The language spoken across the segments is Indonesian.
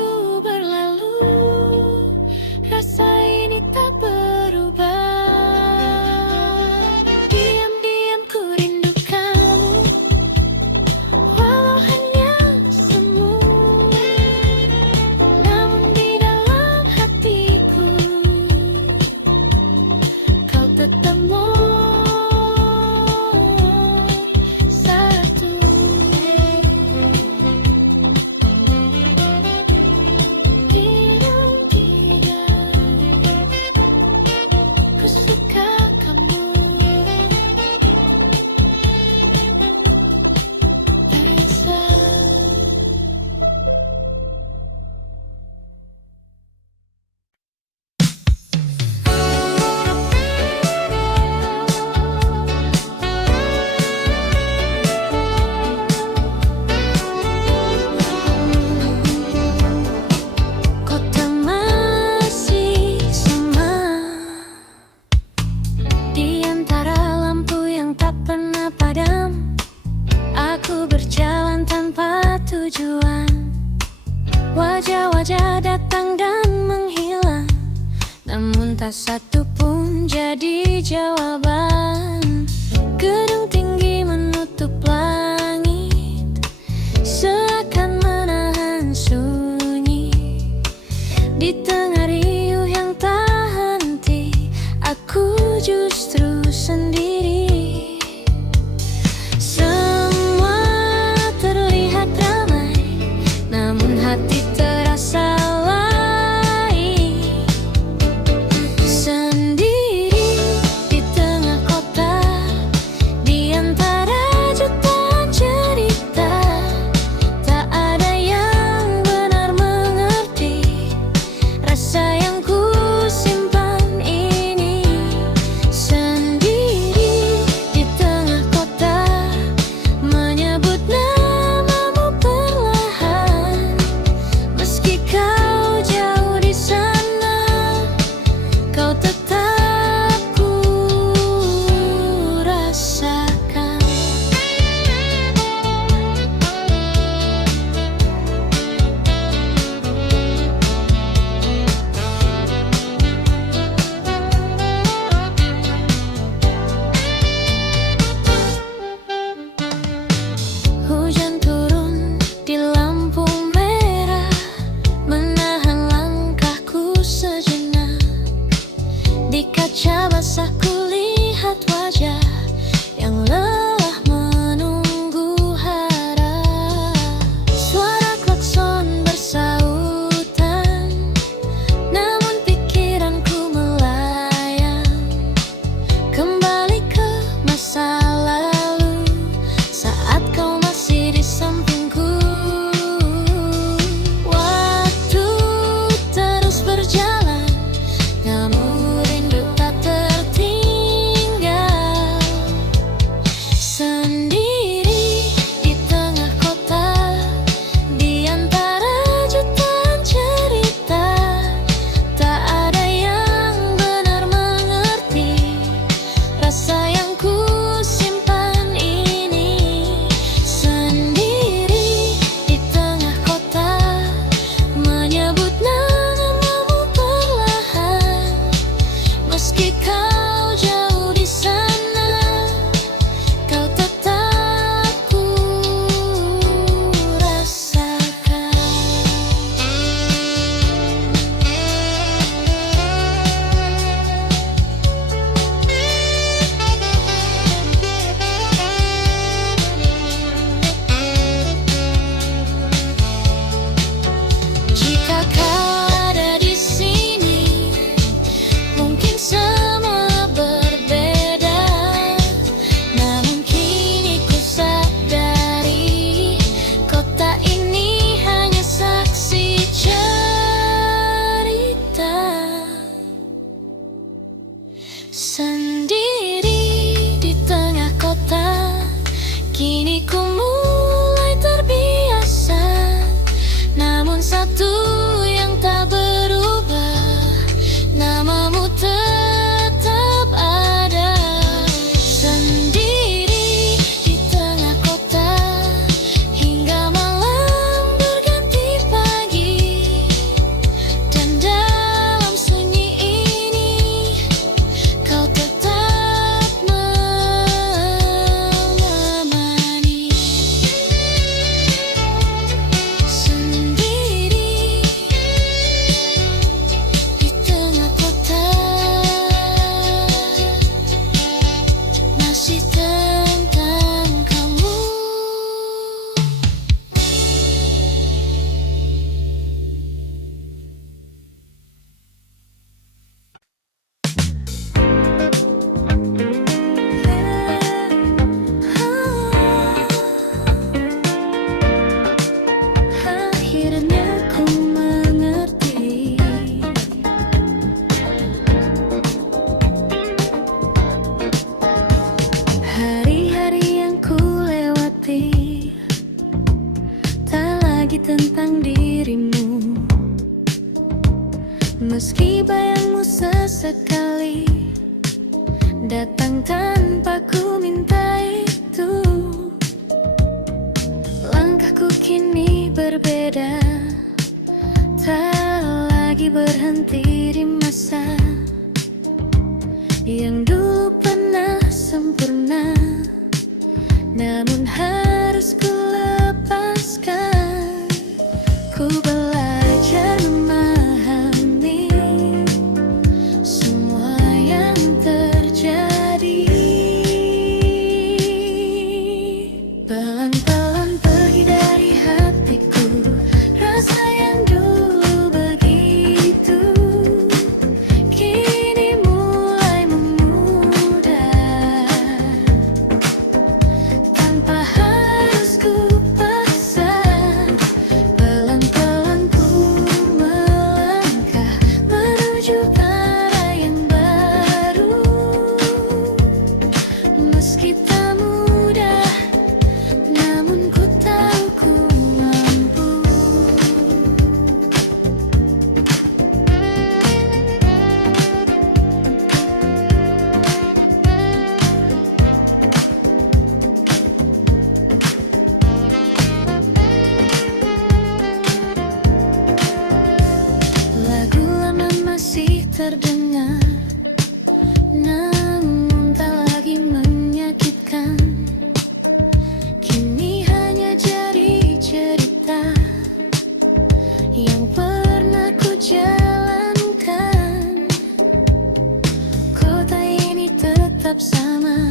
waktu berlalu, rasa ini tak berubah. Diam-diam ku rindu kamu, walau hanya semu. Namun di dalam hatiku, kau tetap satu. Ku suka kamu, Raisa. Kota masih sama, di antara lampu yang tak pernah padam. Aku berjalan tanpa tujuan, wajah-wajah datang dan menghilang, namun tak satu pun jadi jawaban. Gedung tinggi menutup langit, seakan menahan sunyi. Di tengah riuh yang tak henti, aku justru sendiri. Semua terlihat ramai, namun hati terasa lain. Sendiri di tengah kota, di antara jutaan cerita, tak ada yang benar mengerti Meski bayangmu sesekali datang tanpa ku minta itu, langkahku kini berbeda, tak lagi berhenti di masa yang dulu pernah sempurna, namun harus ku lepaskan. Ku belajar memahami semua yang terjadi. Pelan-pelan pergi dari hatiku rasa yang dulu begitu, kini mulai memudar tanpa harus ku paksa. Pelan-pelan ku melangkah menuju arah yang baru, meski tak mudah, namun ku tahu ku mampu. Lagu lama masih terdengar, namun tak lagi menyakitkan. Kini hanya jadi cerita yang pernah ku jalankan. Kota ini tetap sama,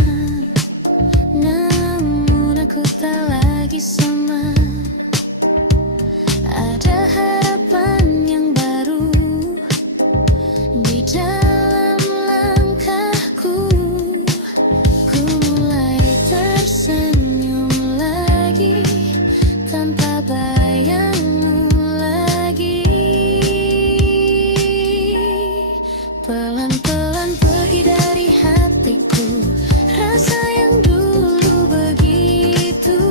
namun aku tak lagi sama. Ada harapan yang baru di dalam langkahku. Ku mulai tersenyum lagi tanpa bayangmu lagi. Pelan-pelan pergi dari hatiku rasa yang dulu begitu,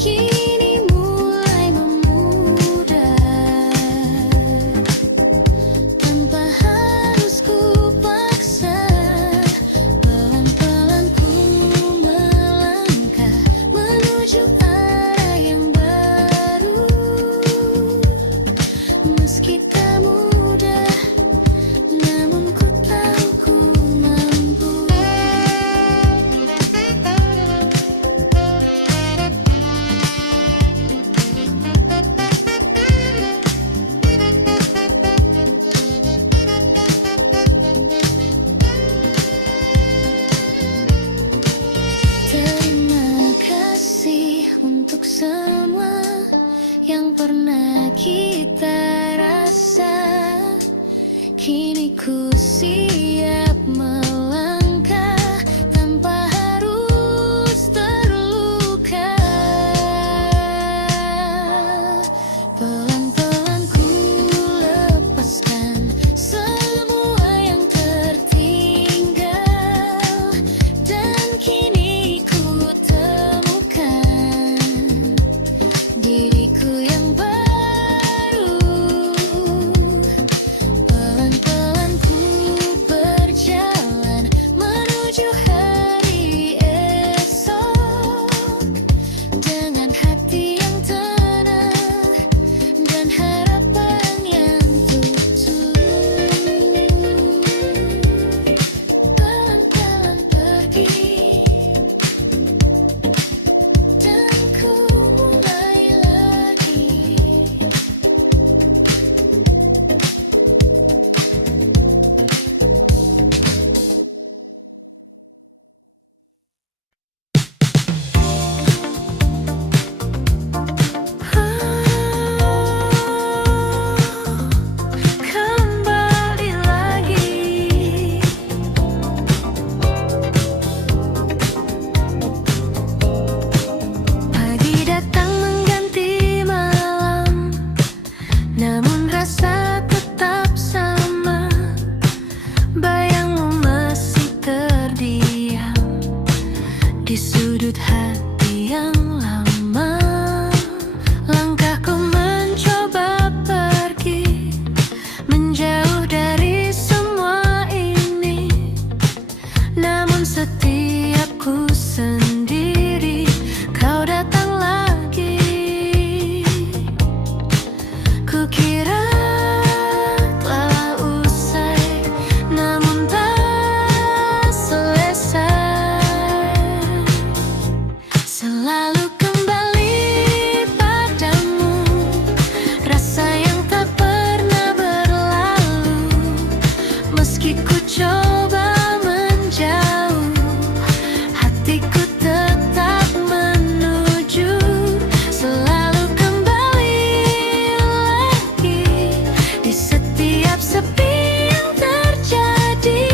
kini mulai memudar tanpa harus ku paksa. Pelan-pelan ku melangkah menuju arah yang baru, meski tak mudah, namun ku tahu ku mampu. Terima kasih untuk semua yang pernah kita rasa. Kini ku siap melangkah tanpa harus terluka. Pelan-pelan ku lepaskan semua yang tertinggal, dan kini ku temukan diriku yang baru. Pelan-pelan ku kira telah usai, namun tak selesai. Selalu kembali padamu, rasa yang tak pernah berlalu. Meski ku coba menjauh, hatiku tetap menuju. Selalu kembali lagi di setiap sepi yang terjadi.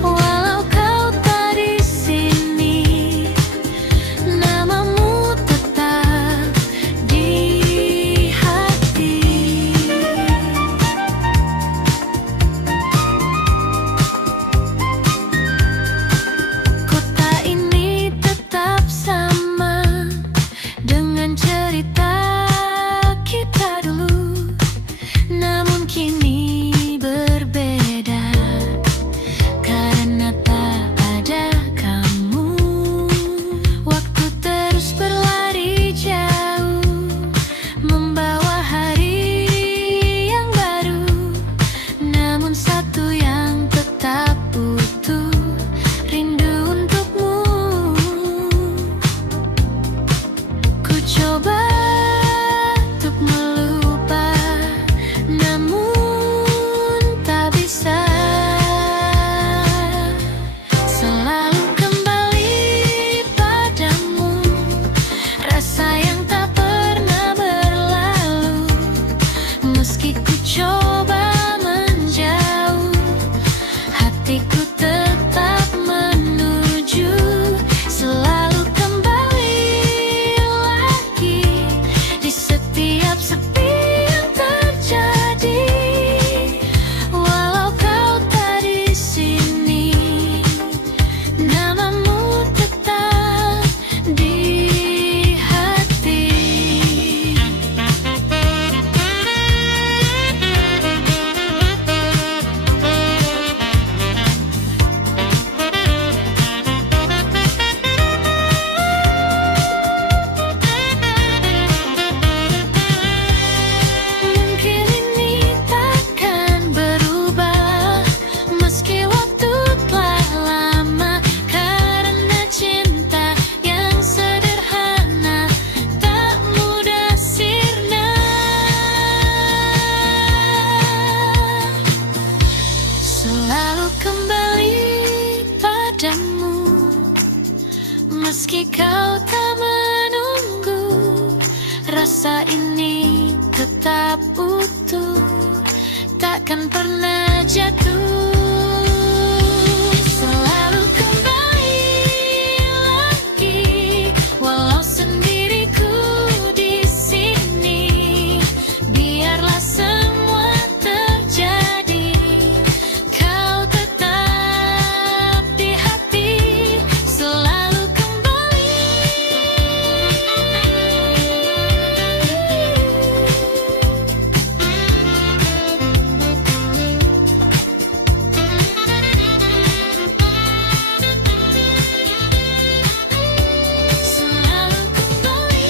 Walau kau tak di sini, namamu tetap di hati. Kota ini tetap sama dengan cerita kita dulu, namun kini berbeda karena tak ada kamu. Waktu terus berlari jauh, membawa hari yang baru, namun satu yang tetap utuh, rindu untukmu. Ku coba untuk melupa, namun tak bisa. Selalu kembali padamu, rasa yang tak pernah berlalu. Meski ku coba menjauh, hatiku tetap menuju. Selalu kembali lagi di setiap sepi yang terjadi. Walau kau tak di sini, namamu tetap di hati. Mungkin ini takkan berubah, meski waktu telah lama, karena cinta yang sederhana tak mudah sirna. Selalu kembali padamu, meski kau tak menunggu, rasa ini tetap utuh, takkan pernah jatuh. Selalu kembali lagi, walau sendiriku di sini. Biarlah semua terjadi, kau tetap di hati. Selalu kembali. Selalu kembali.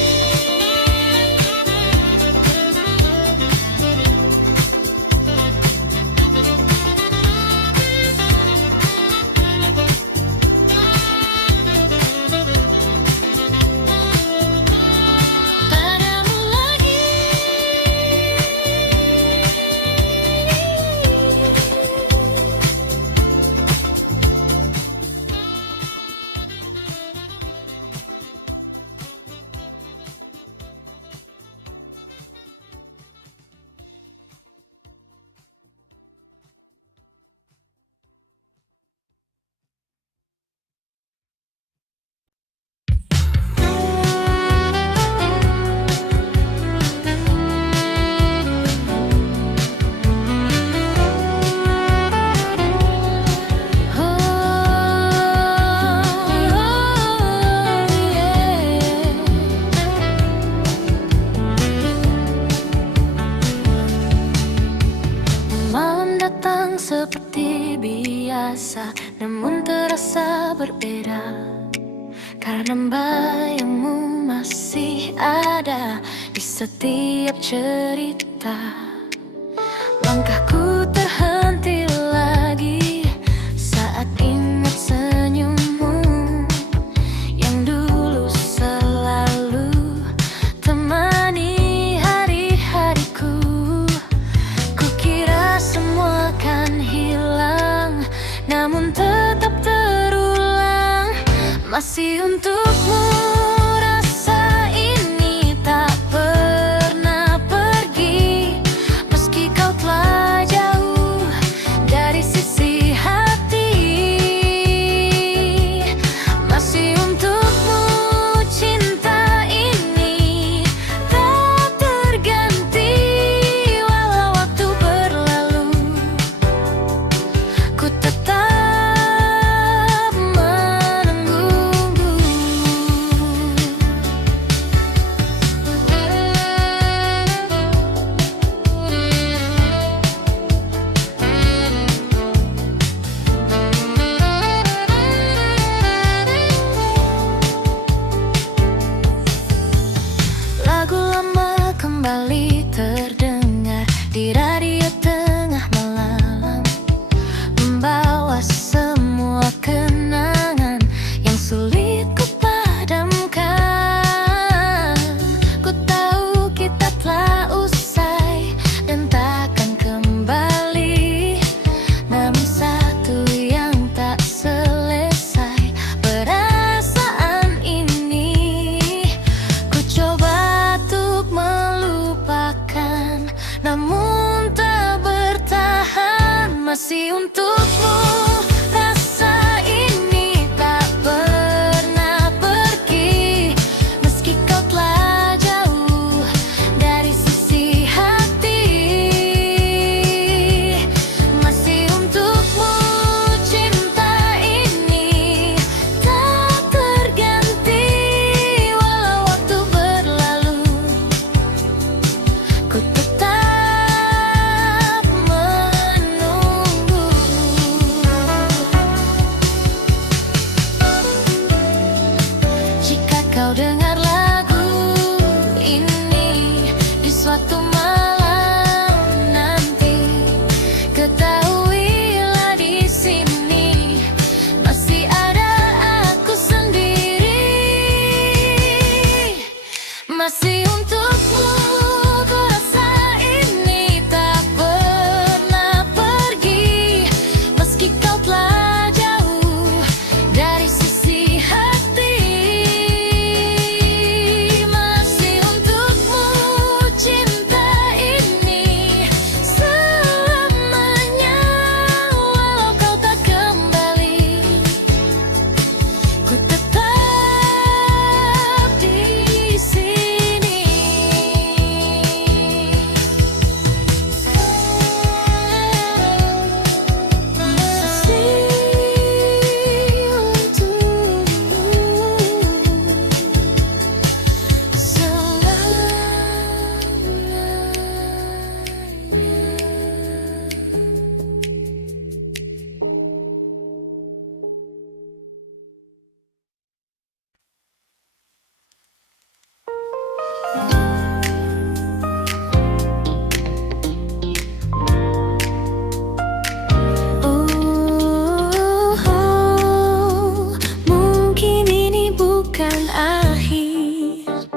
Padamu lagi. Malam datang seperti biasa, namun terasa berbeda karena bayangmu masih ada di setiap cerita. Langkahku terhenti lagi saat ingat senyummu yang dulu selalu temani hari-hariku. Kukira semua kan hilang, namun tetap terulang. Masih untukmu rasa ini tak pernah pergi, meski kau telah jauh dari sisi hati. Masih untukmu cinta ini tak terganti, walau waktu berlalu ku tetap kembali terdengar di radio tengah malam, membawa semua kenangan yang sulit ku padamkan. Ku tahu kita telah usai dan takkan kembali, namun satu yang tak selesai, perasaan ini ku coba untuk melupakan, namun tak bertahan. Masih untukmu rasa ini tak pernah pergi, meski kau telah jauh dari sisi hati. Masih untukmu cinta ini tak terganti, walau waktu berlalu ku tetap menunggu. Jika kau dengar lagu ini di suatu malam nanti, ketahuilah di sini masih ada aku sendiri. Masih untukmu ku rasa ini tak pernah pergi, meski kau telah jauh dari sisi hati. Masih untukmu cinta ini selamanya, walau kau tak kembali, ku tetap di sini. Mungkin ini bukan akhir,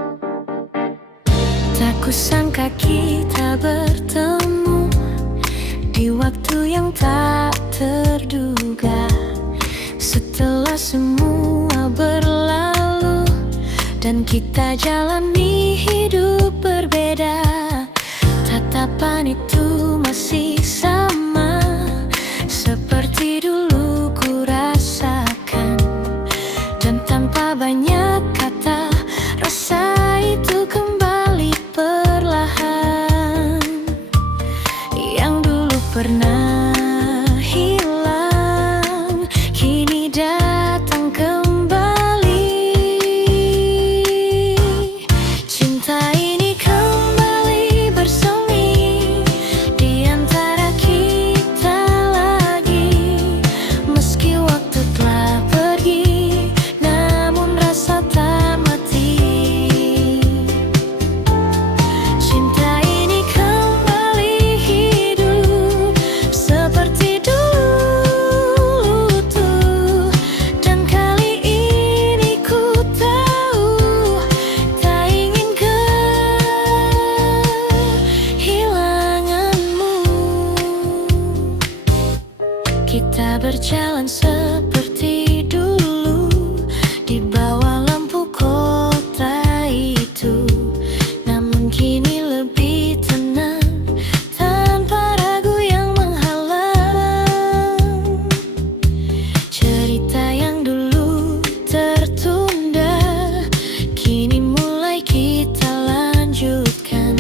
tak kusangka kita bertemu di waktu yang tak terduga. Setelah semua berlalu dan kita jalani hidup berbeda, tatapan itu masih sama seperti dulu ku rasakan. Dan tanpa banyak kata, rasa itu kembali perlahan. Yang dulu pernah hilang kini datang kembali. Cinta ini kembali bersemi di antara kita lagi, meski waktu telah pergi, namun rasa tak mati. berjalan seperti dulu di bawah lampu kota itu, namun kini lebih tenang tanpa ragu yang menghalang. Cerita yang dulu tertunda kini mulai kita lanjutkan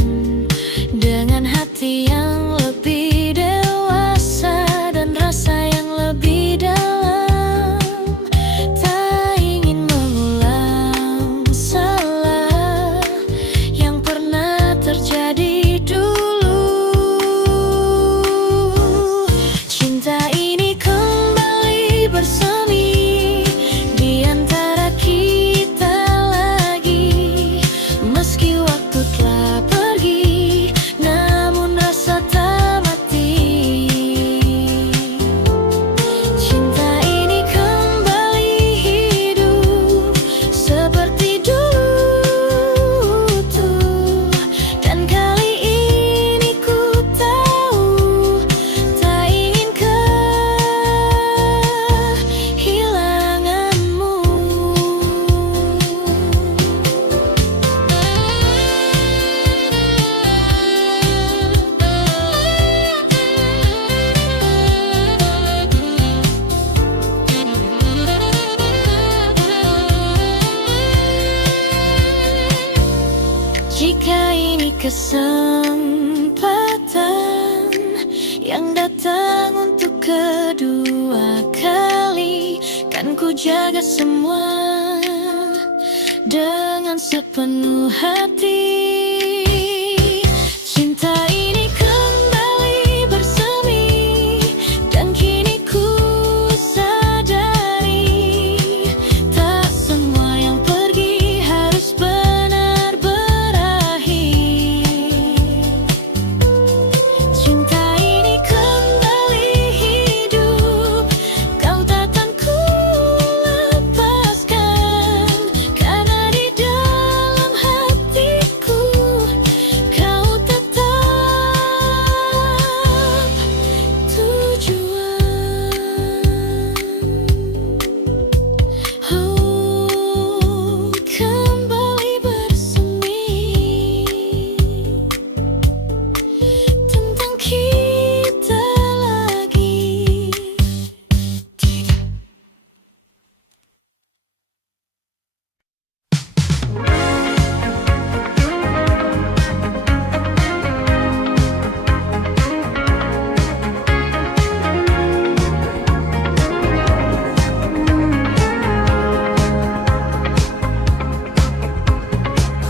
dengan hati yang lebih dewasa dan rasa yang lebih dalam. Tak ingin mengulang salah yang pernah terjadi dulu. Cinta ini kembali bersemi di antara kita lagi, meski waktu telah pergi, namun rasa tak mati. Cinta ini kembali hidup seperti dulu tuh, dan kali ini ku tahu tak ingin kehilanganmu. Jika ini kesempatan yang datang untuk kedua kali, kan ku jaga semua dengan sepenuh hati. Cinta ini kembali bersemi dan kini ku sadari, tak semua yang pergi harus benar berakhir. Cinta ini kembali hidup, kau takkan ku lepaskan, karena di dalam hatiku kau tetap tujuan. Oh, kembali bersemi tentang kita lagi.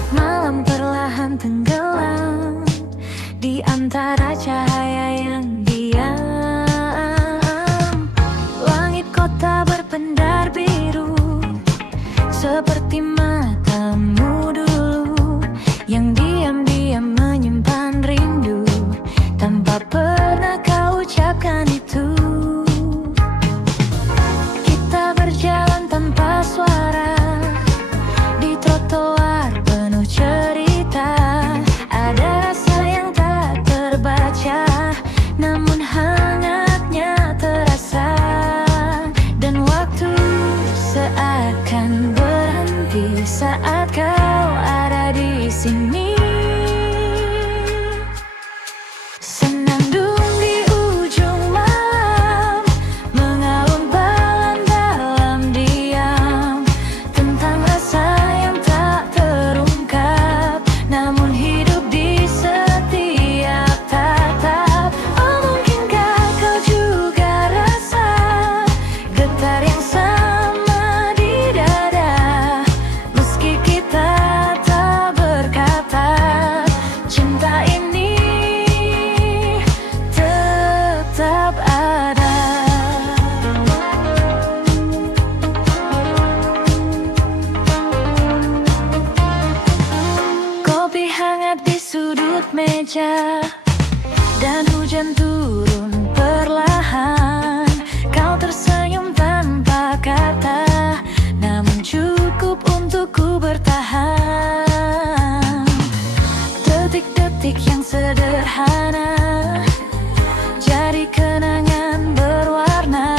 Malam perlahan tenggelam di antara cahaya yang diam. Langit kota berpendar biru seperti matamu dulu, yang diam-diam menyimpan rindu tanpa pernah kau ucapkan itu. Kita berjalan tanpa suara di trotoar penuh cerita. Ada rasa yang tak terbaca, namun hangatnya terasa, dan waktu seakan berhenti saat kau ada di sini. Senandung di ujung malam, mengalun balan dalam diam, tentang rasa yang tak terungkap, namun hidup di setiap tatap. Oh, mungkinkah kau juga rasa getar yang sama di dada, meski kita tak berkata. Cinta ini tetap ada. Kopi hangat di sudut meja dan hujan turun perlahan. Kau tersenyum tanpa kata, namun cukup untuk ku bertahan. Detik-detik yang sederhana jadi kenangan berwarna.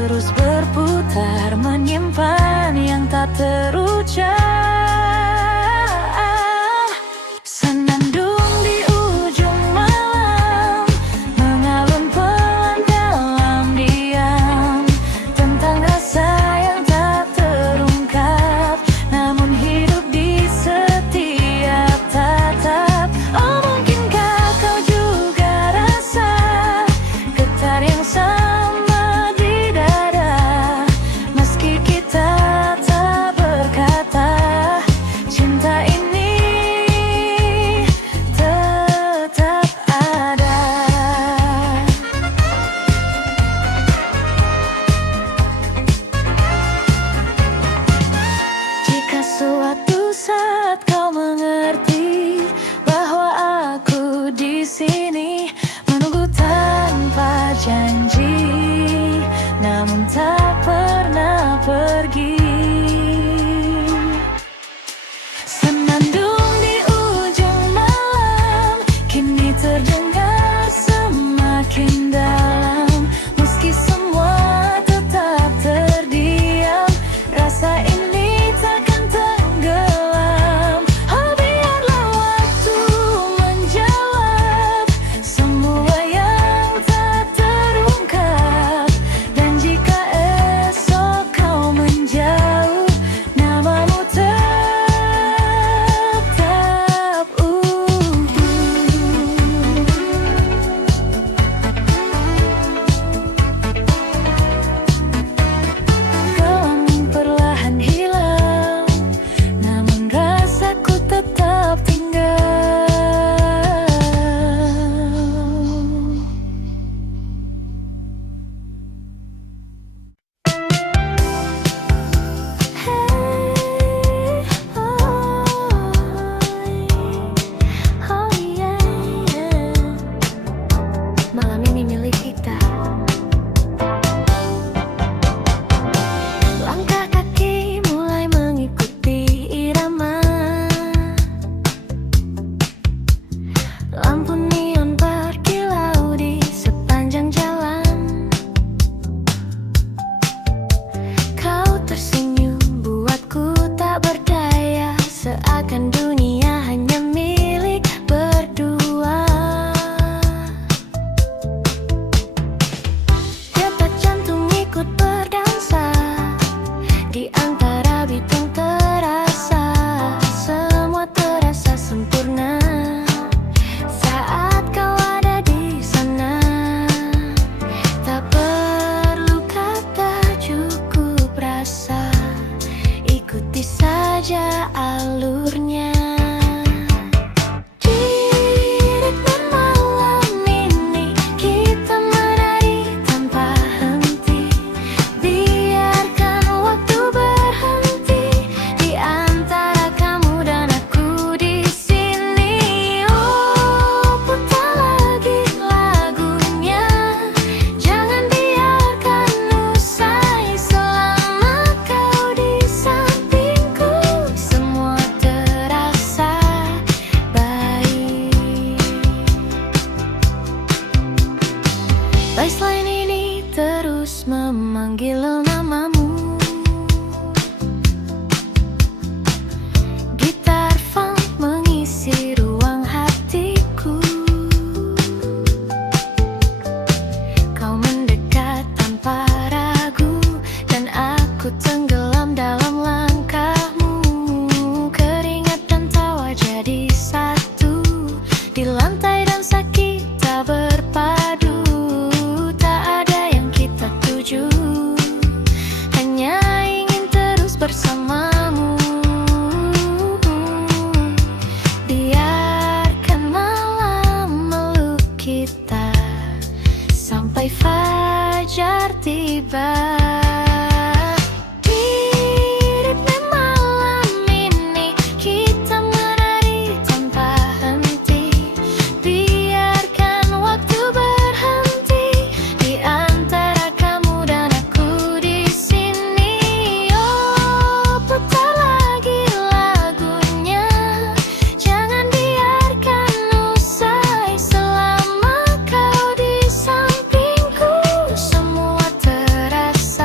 terus berputar, menyimpan yang tak terucap. Senandung di ujung malam, mengalun pelan dalam diam, tentang rasa yang tak terungkap, namun hidup di setiap tatap. Oh, mungkinkah kau juga rasa getar yang sama di dada, meski kita tak berkata, cinta ini tetap ada. Jika suatu saat kau mengerti bahwa aku di sini menunggu tanpa janji, namun tak pernah pergi. Senandung di ujung malam kini terdengar semakin dalam, meski semua tetap terdiam, rasa ini takkan tenggelam. Oh, biarlah waktu menjawab semua yang tak terungkap, dan jika esok kau menjauh, namamu tetap utuh. Gelang perlahan hilang, namun rasaku tetap tinggal. Oh yeah, malam ini milik kita. Langkah kaki mulai mengikuti irama, lampu neon berkilau di sepanjang jalan. Kau tersenyum buatku tak berdaya, seakan dunia hanya milik berdua. Detak jantung ikut berdansa, di antara bitung terasa, semua terasa sempurna saat kau ada di sana. Tak perlu kata, cukup rasa, ikuti saja alurnya. Di ritme malam ini kita menari tanpa henti, biarkan waktu berhenti di antara kamu dan aku di sini. Oh, putar lagi lagunya, jangan biarkan usai selama kau di sampingku, semua terasa baik. Baseline ini terus memanggil namamu, gitar funk mengisi ruang hatiku. Kau mendekat tanpa ragu, dan aku tenggelam dalam langkahmu. Keringat dan tawa jadi satu, di lantai dansa kita berpadu. Tak ada yang kita tuju, hanya ingin terus bersamamu. Biarkan malam meluk kita sampai fajar tiba. Di ritme malam ini kita menari tanpa henti, biarkan waktu berhenti di antara kamu dan aku di sini. Oh, putar lagi lagunya, jangan biarkan usai selama kau di sampingku, semua terasa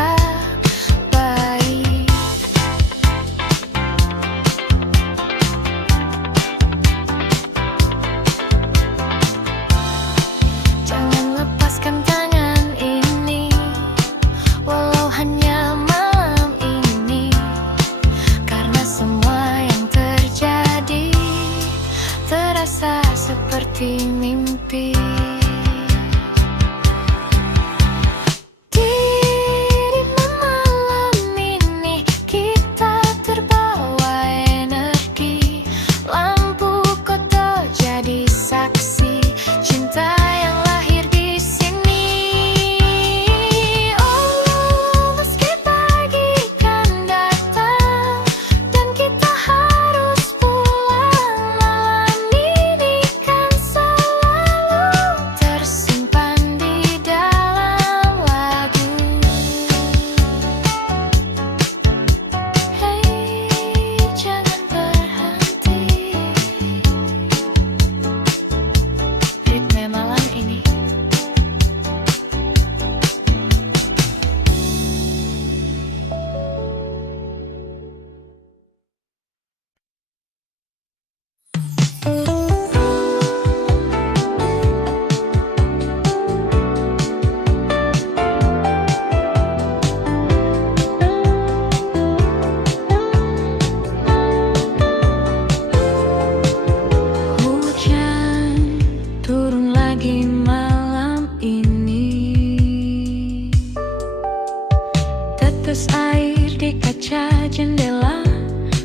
Tetes air di kaca jendela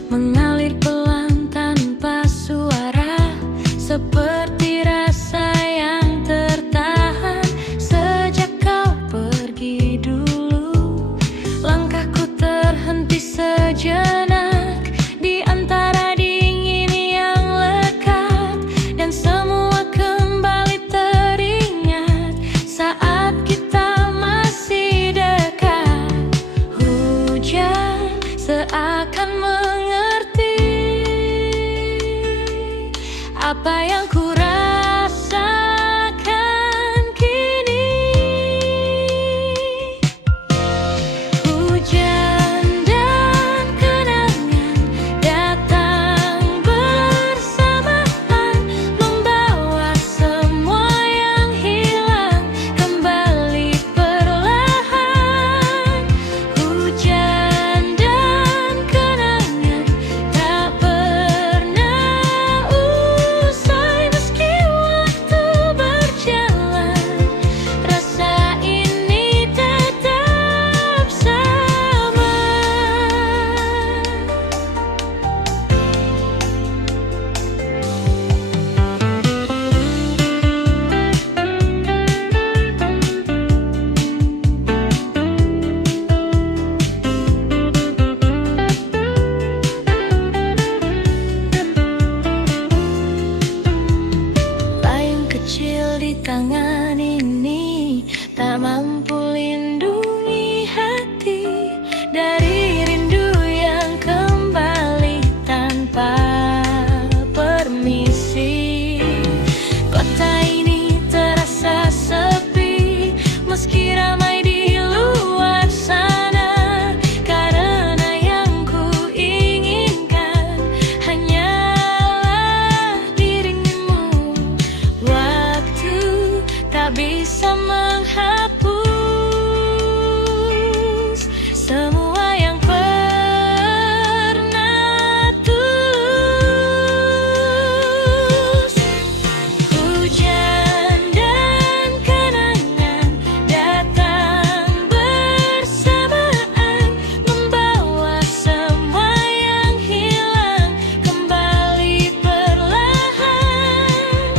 mengalir pelan tanpa suara, seperti rasa yang tertahan sejak kau pergi dulu. Langkahku terhenti sejenak di antara dingin yang lekat, dan semua kembali teringat saat kita masih dekat. Hujan seakan mengerti apa yang ku rasakan kini. Hujan dan kenangan datang bersamaan, membawa semua yang hilang kembali perlahan. Hujan dan kenangan tak pernah usai meski waktu berjalan. Rasa ini tetap sama. Payung kecil di tangan ini tak mampu lindungi hati dari rindu yang kembali tanpa permisi. Kota ini terasa sepi meski ramai di luar sana, karena yang ku inginkan hanyalah dirimu. Waktu tak bisa menghapus semua yang pernah tulus. Hujan dan kenangan datang bersamaan, membawa semua yang hilang kembali perlahan.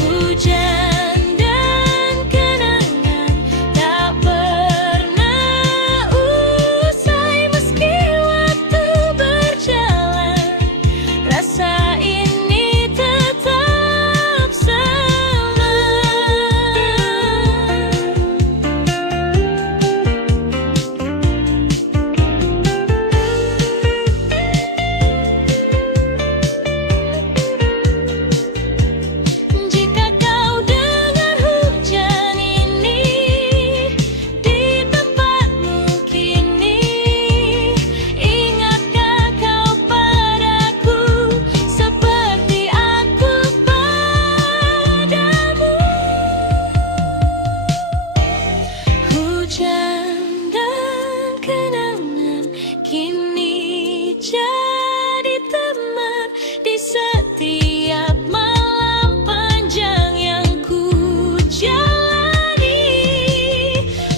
Hujan dan kenangan tak pernah usai meski waktu berjalan. Rasa ini tetap sama. Jika kau dengar hujan ini di tempatmu kini, ingatkah kau padaku seperti aku padamu? Hujan dan kenangan kini jadi teman di setiap malam panjang yang ku jalani.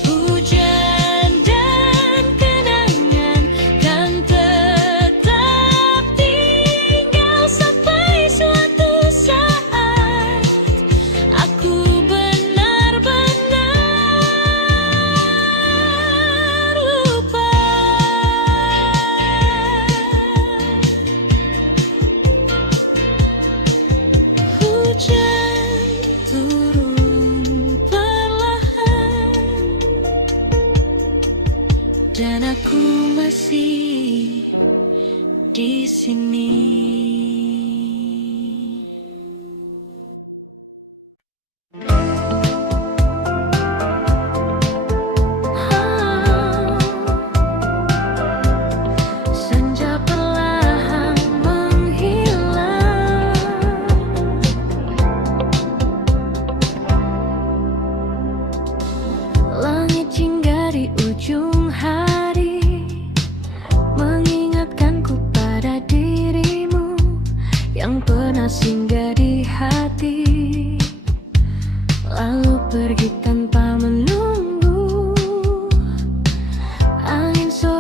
Hujan dan kenangan kan tetap tinggal sampai suatu saat aku benar-benar lupa. Hujan turun perlahan, dan aku masih di sini. Senja perlahan menghilang, langit hingga di ujung hari mengingatkanku pada dirimu yang pernah singgah di hati, lalu pergi tanpa menunggu. Angin sore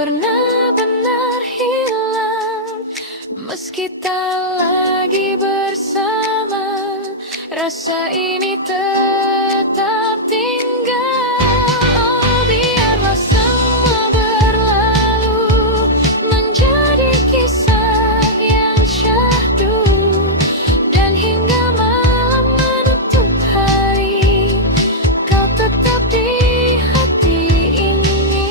pernah benar hilang. Meski tak lagi bersama, rasa ini tetap tinggal. Oh, biarlah semua berlalu, menjadi kisah yang syahdu. Dan hingga malam menutup hari, kau tetap di hati ini.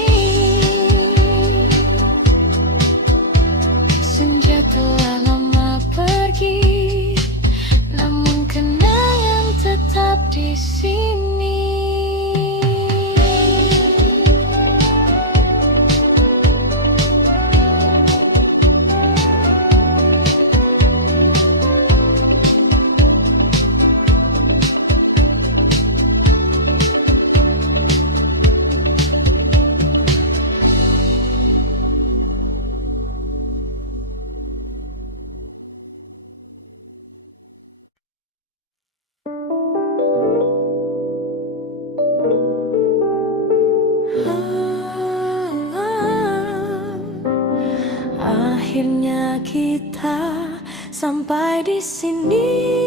Senja telah lama pergi, namun kenangan tetap di sini. Akhirnya kita sampai di sini.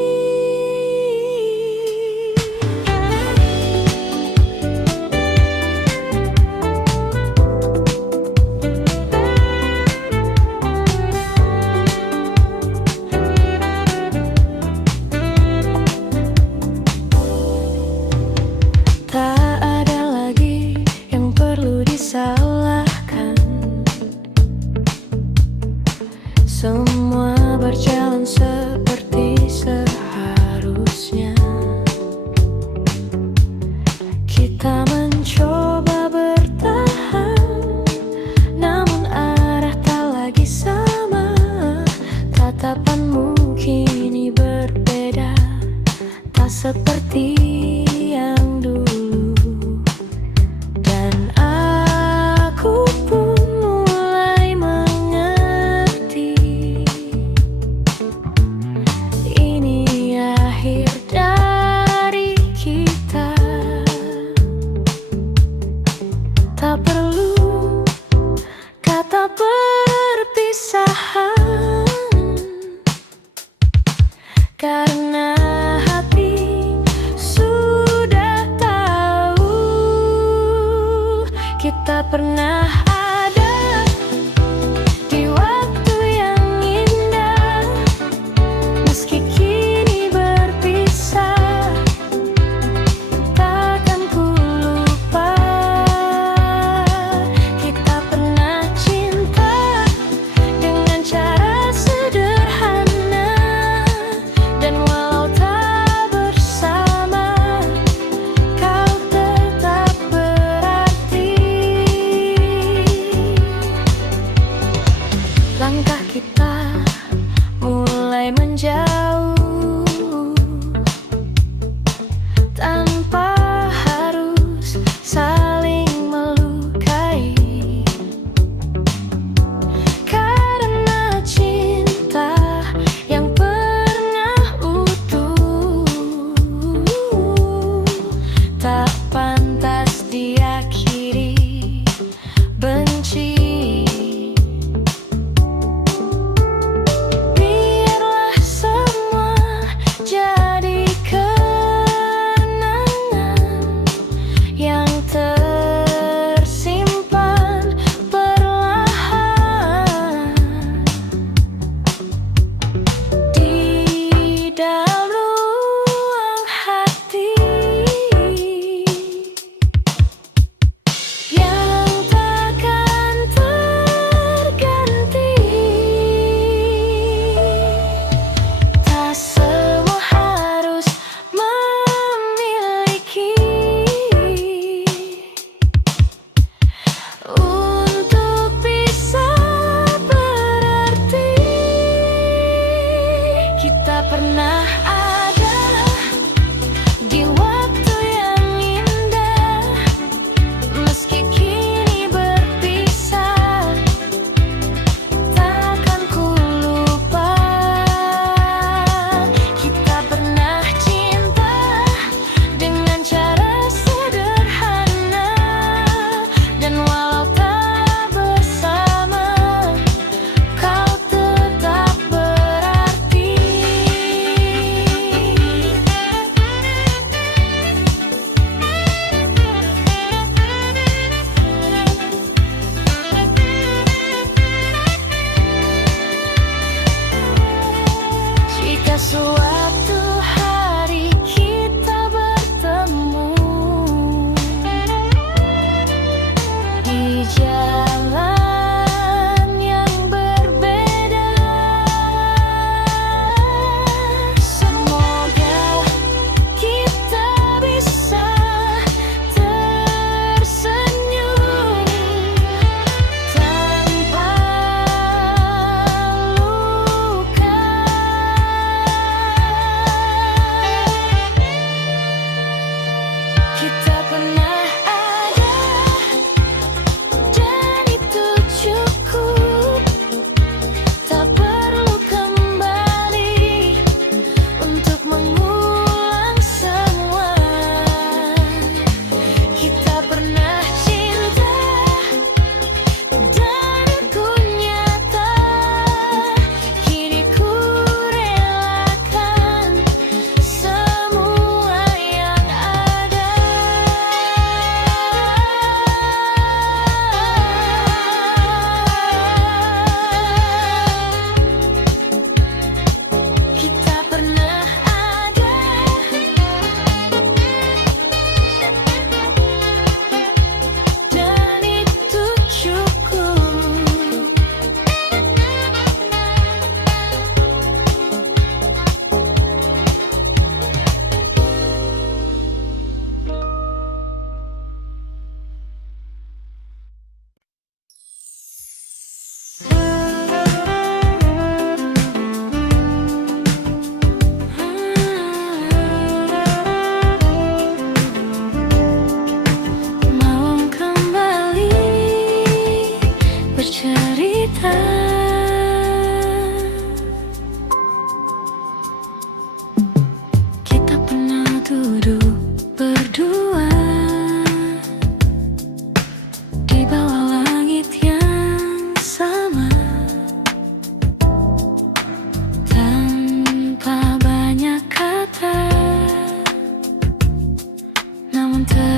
Tak ada lagi yang perlu disalahkan. Semua berjalan seperti seharusnya. Kita mencoba bertahan, namun arah tak lagi sama. Tatapanmu kini berbeda, tak seperti yang dulu. Dan aku pun mulai mengerti, ini akhir dari kita. Tak perlu kata perpisahan, karena hati sudah tahu kita pernah ada di waktu yang indah. Meski kini berpisah, takkan ku lupa. Kita pernah cinta dengan cara sederhana, dan walau tak bersama, kau tetap berarti.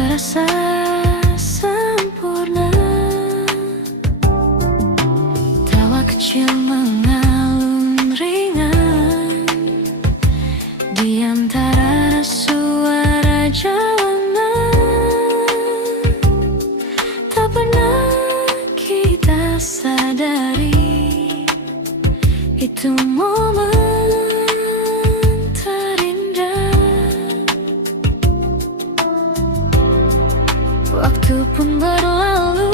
terasa sempurna. Tawa kecil mengalun ringan di antara suara jalanan. Tak pernah kita sadari itu momen waktu pun berlalu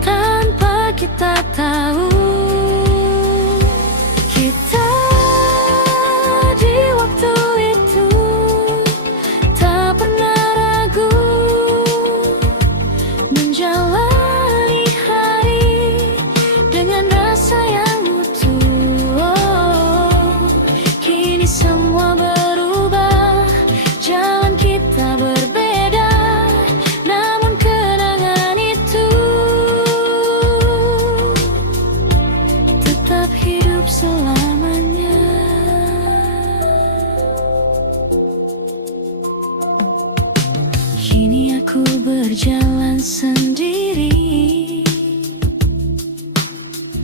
tanpa kita tahu. Kita di waktu itu tak pernah ragu menjalani hari dengan rasa yang utuh. Oh, kini semua berubah, jalan kita berbeda, namun kenangan itu tetap hidup selamanya. Kini aku berjalan sendiri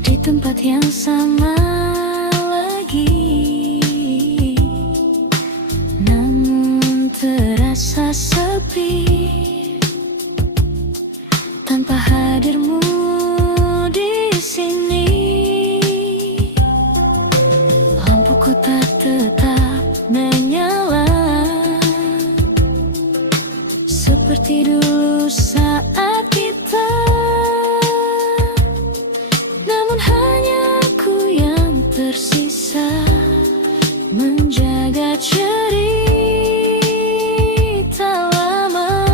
di tempat yang sama lagi, namun terasa sepi tanpa hadirmu di sini. Lampuku tak tetap menyala seperti dulu saat kita, namun hanya aku yang tersisa menjaga cerita lama.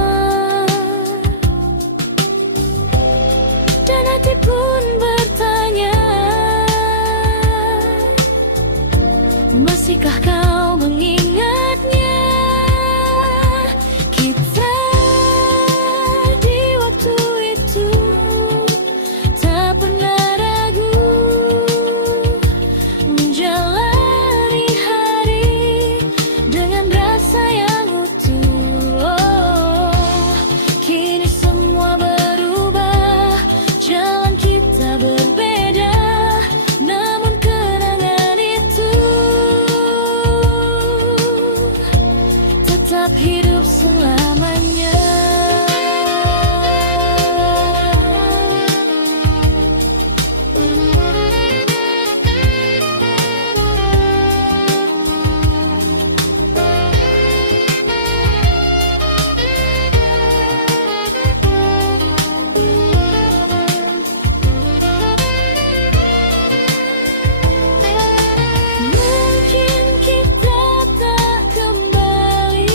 Dan hati pun bertanya, masihkah kau mengingatnya? Kita di waktu itu tak pernah ragu menjalani hari dengan rasa yang utuh. Oh, kini semua berubah, jalan kita berbeda, namun kenangan itu tetap hidup selamanya. Mungkin kita tak kembali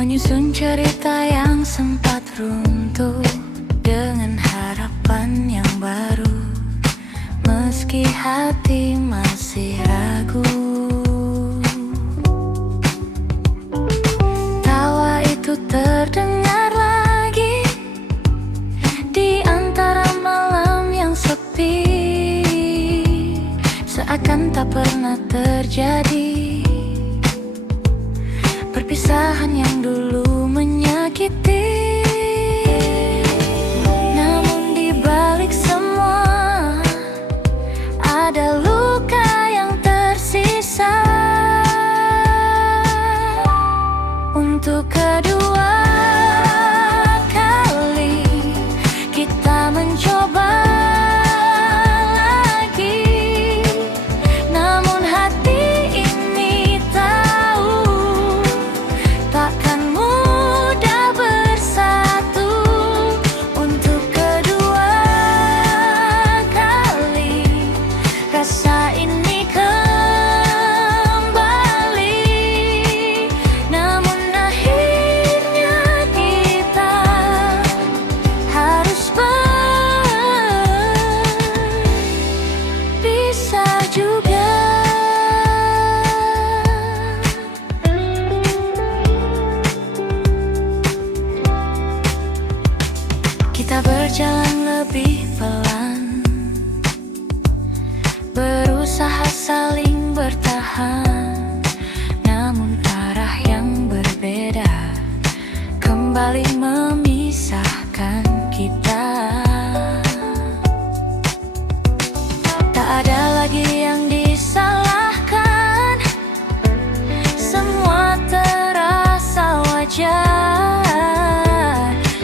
Menyusun cerita yang sempat runtuh dengan harapan yang baru, meski hati masih ragu. Tawa itu terdengar lagi di antara malam yang sepi, seakan tak pernah terjadi perpisahan yang dulu menyakiti. Namun di balik semua ada luka yang tersisa. Untuk kedua kali kita mencoba lagi, namun hati ini tahu takkan mudah bersatu. Untuk kedua kali rasa ini kembali, namun akhirnya kita harus berpisah juga. Kita berjalan lebih pelan, berusaha saling bertahan, namun arah yang berbeda kembali memisahkan kita. Tak ada lagi yang disalahkan, semua terasa wajar.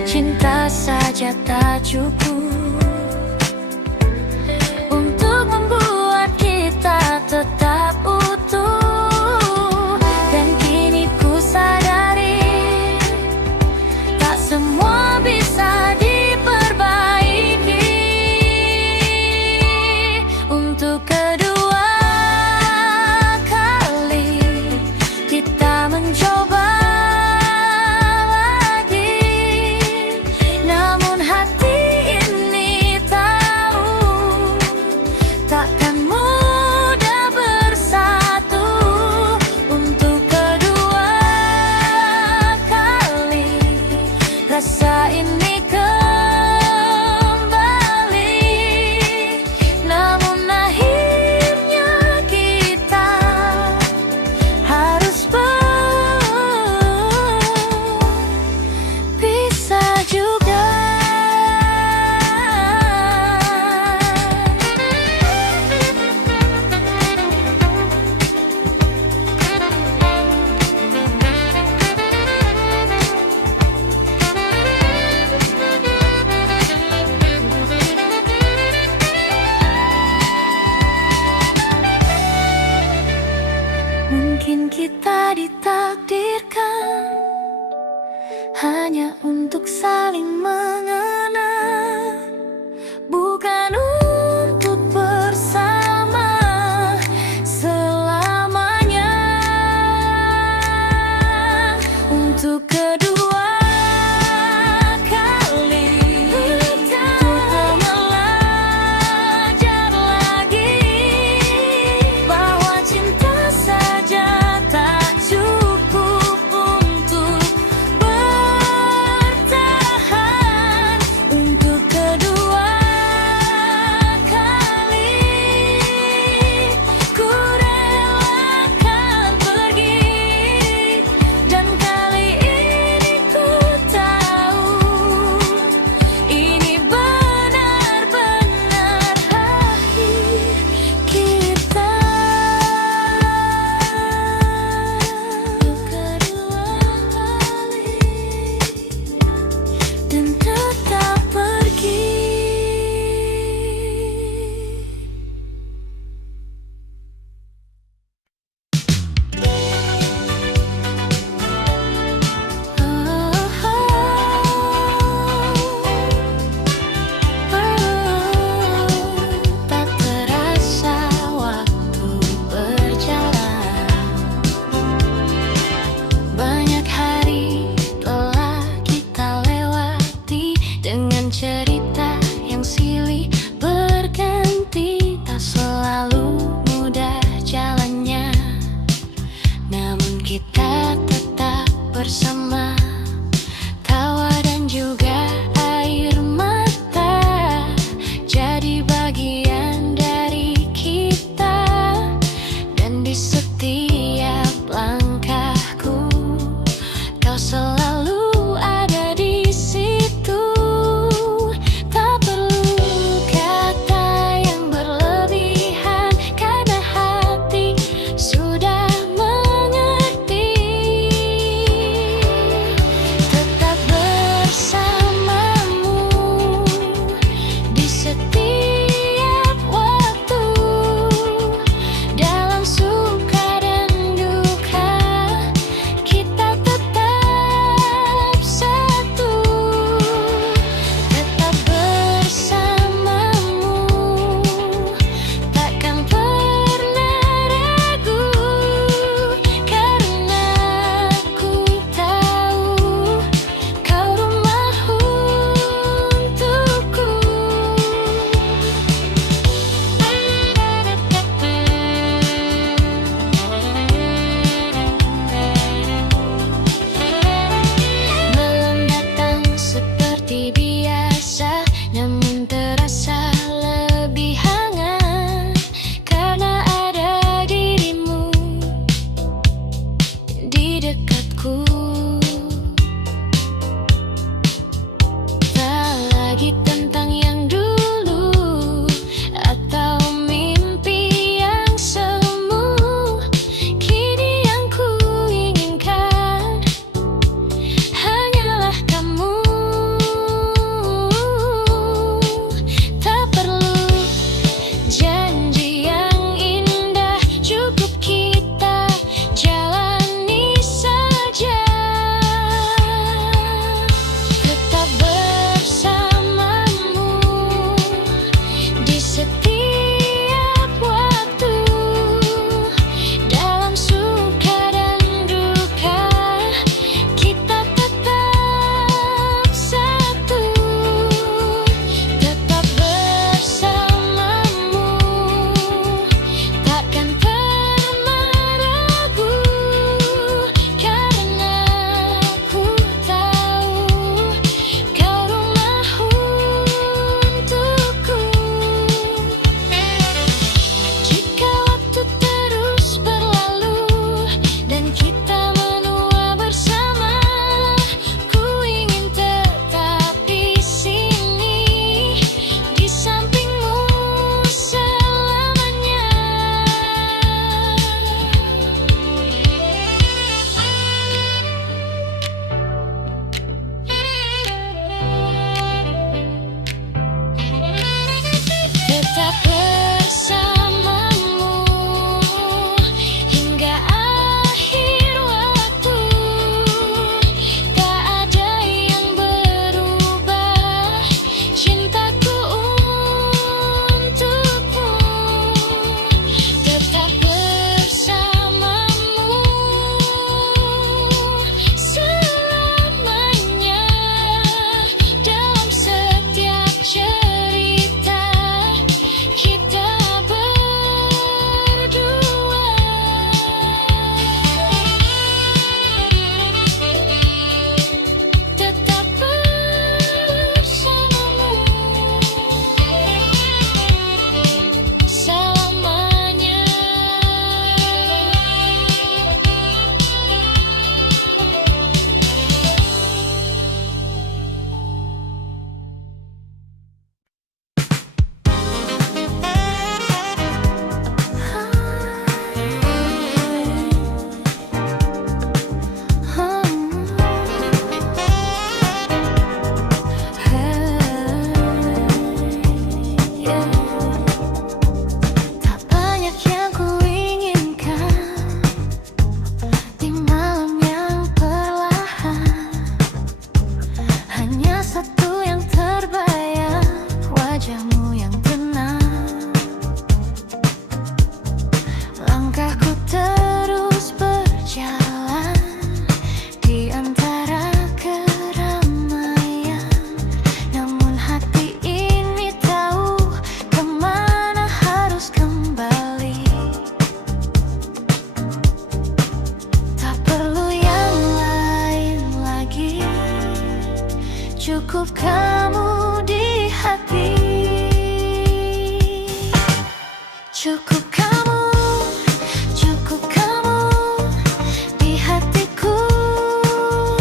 Cinta saja tak cukup untuk membuat kita tetap utuh. Dan kini ku sadari tak semua bisa diperbaiki. Untuk kedua kali kita mencoba lagi, namun hati ini tahu takkan mudah bersatu. Untuk kedua kali rasa ini kembali, namun akhirnya kita harus berpisah juga. Mungkin kita ditakdirkan hanya untuk saling mengenal, bukan untuk bersama selamanya. Untuk kedua kali kita belajar lagi bahwa cinta saja tak cukup untuk bertahan. kita tetap bersama. Tawa dan juga air mata jadi bagian dari kita. Dan di setiap langkahku kau selalu ada di situ. Tak perlu kata yang berlebihan, karena hati sudah mengerti. Tetap bersamamu di setiap waktu, dalam suka dan duka kita tetap satu. Tetap bersamamu, takkan pernah ragu, karena ku tahu kau rumah untukku. Malam datang seperti biasa, namun terasa lebih hangat karena ada dirimu di dekatku. Tak lagi tentang yang dulu atau mimpi yang semu. Kini yang ku inginkan hanyalah kamu. Tak perlu janji yang indah, cukup kita jalani saja. Cukup kamu di hati. Cukup kamu, cukup kamu di hatiku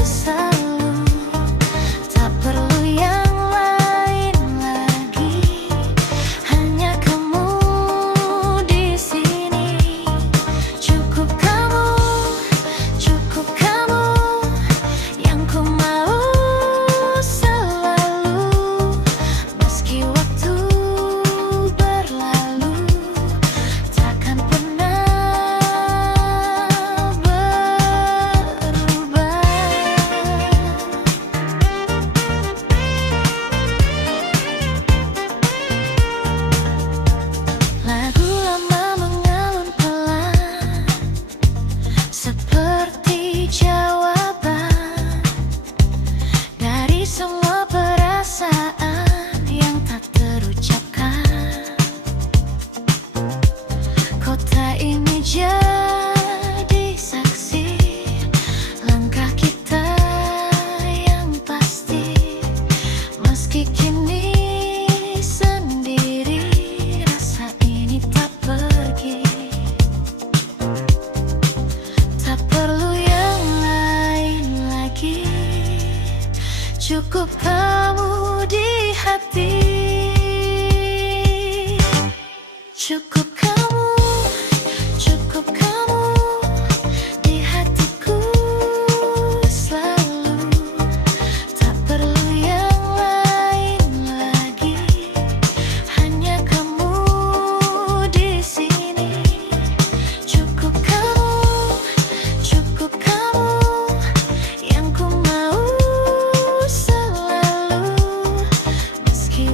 selalu. Tak perlu yang lain lagi, hanya kamu di sini. Cukup kamu yang ku mau selalu. Meski waktu berlalu, takkan pernah berubah. Lagu lama mengalun pelan, seperti jawaban dari semua perasaan yang tak terucapkan. Kota ini jadi saksi langkah kita yang pasti. Meski kini sendiri, rasa ini tak pergi. Tak perlu yang lain lagi, cukup kamu di hati. Cukup kamu di hatiku selalu. Tak perlu yang lain lagi, hanya kamu di sini. Cukup kamu yang ku mau selalu. Meski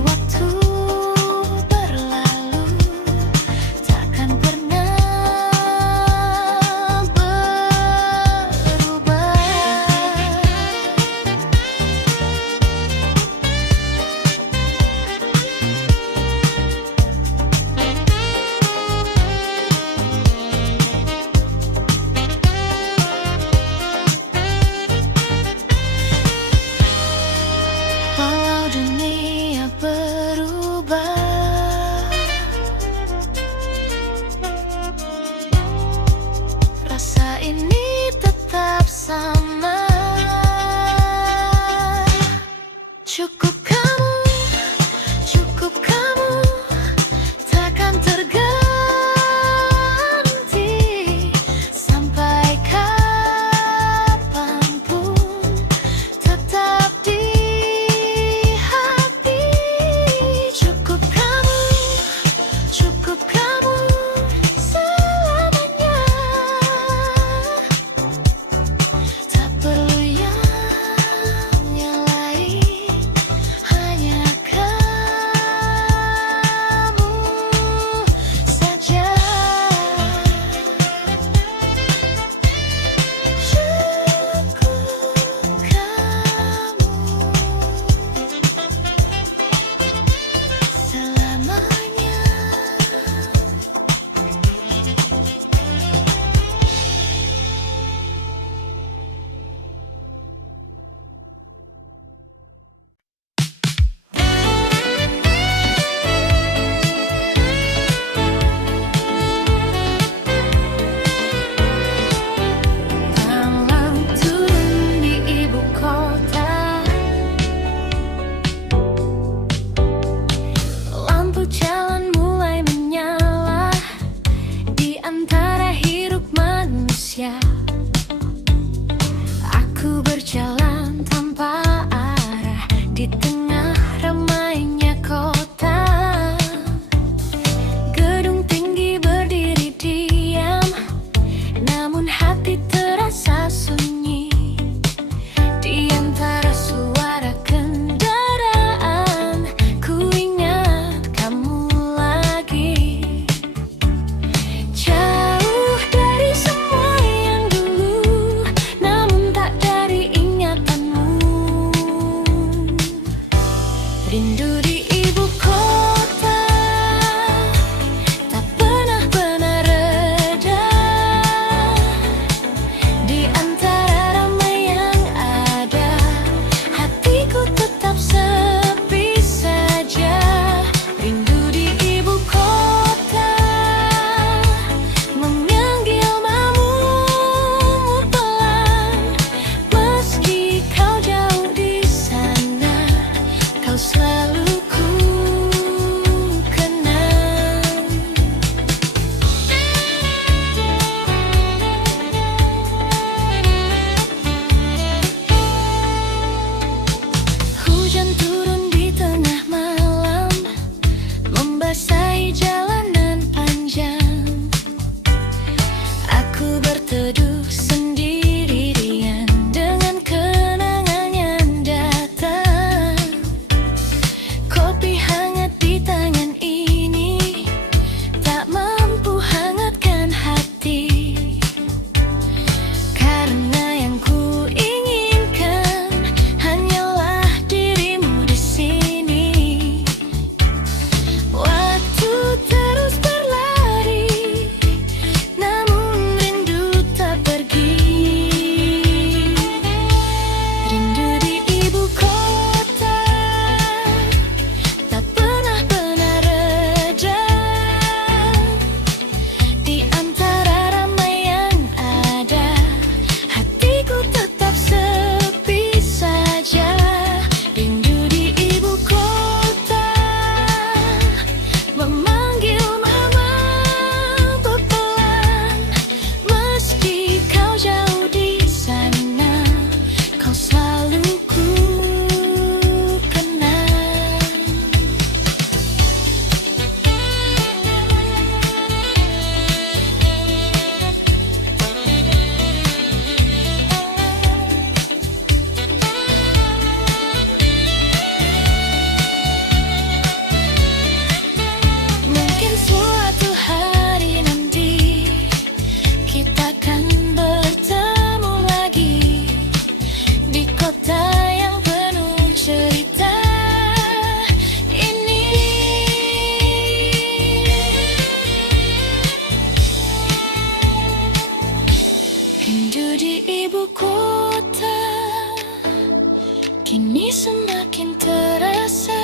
kini semakin terasa.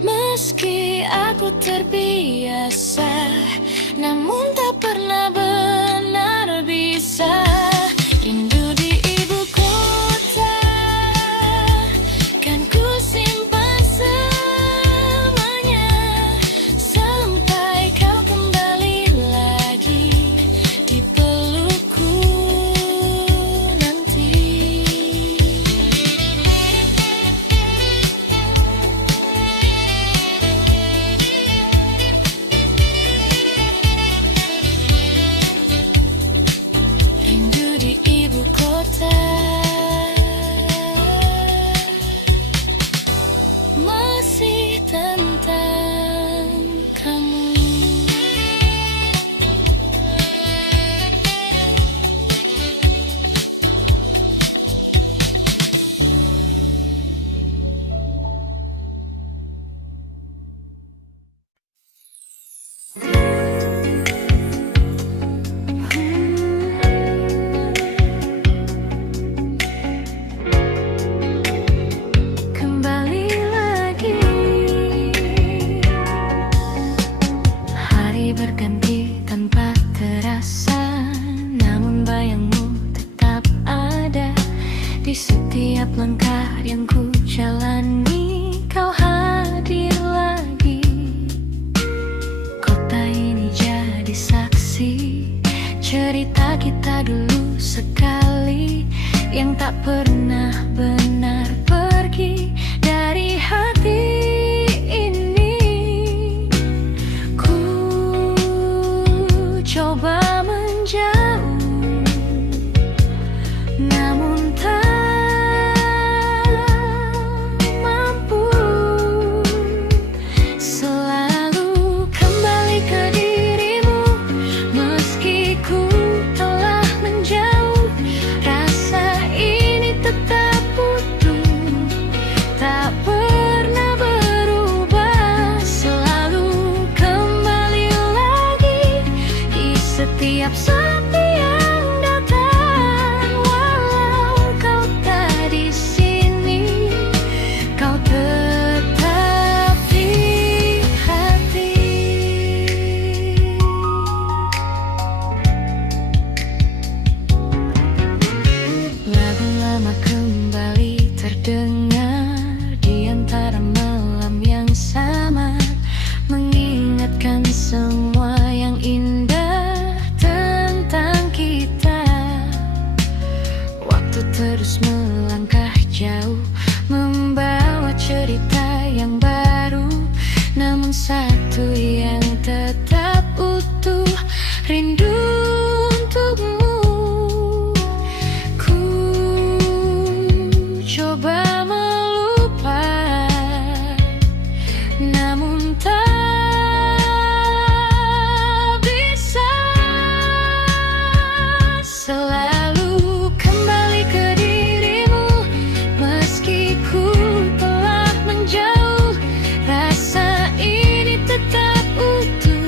Meski aku terbiasa, namun tak pernah benar bisa. Rindu di ibu kota kan ku simpan selamanya, sampai kau kembali lagi di pelukku nanti. Rindu di ibu kota, masih tentang kamu. Kembali lagi, hari berganti tanpa terasa, namun bayangmu tetap ada di setiap langkah yang ku jalani. Kau hadir lagi, kota ini jadi saksi cerita kita dulu sekali, yang tak pernah benar pergi dari hati ini. Ku coba menjauh, namun tak mampu. Selalu kembali ke dirimu, meski ku telah menjauh. Rasa ini tetap utuh, tak pernah berubah. Selalu kembali lagi di setiap sepi yang datang. Walau kau tak di sini, kau tetap di hati. Lagu lama kembali terdengar di antara malam yang sama, mengingatkan semua yang indah tentang kita. Waktu terus melangkah jauh, membawa cerita yang baru, namun satu yang tetap utuh, rindu untukmu. Ku coba melupakan, namun tak bisa. Selalu kembali ke dirimu, meski ku telah menjauh. Rasa ini tetap utuh,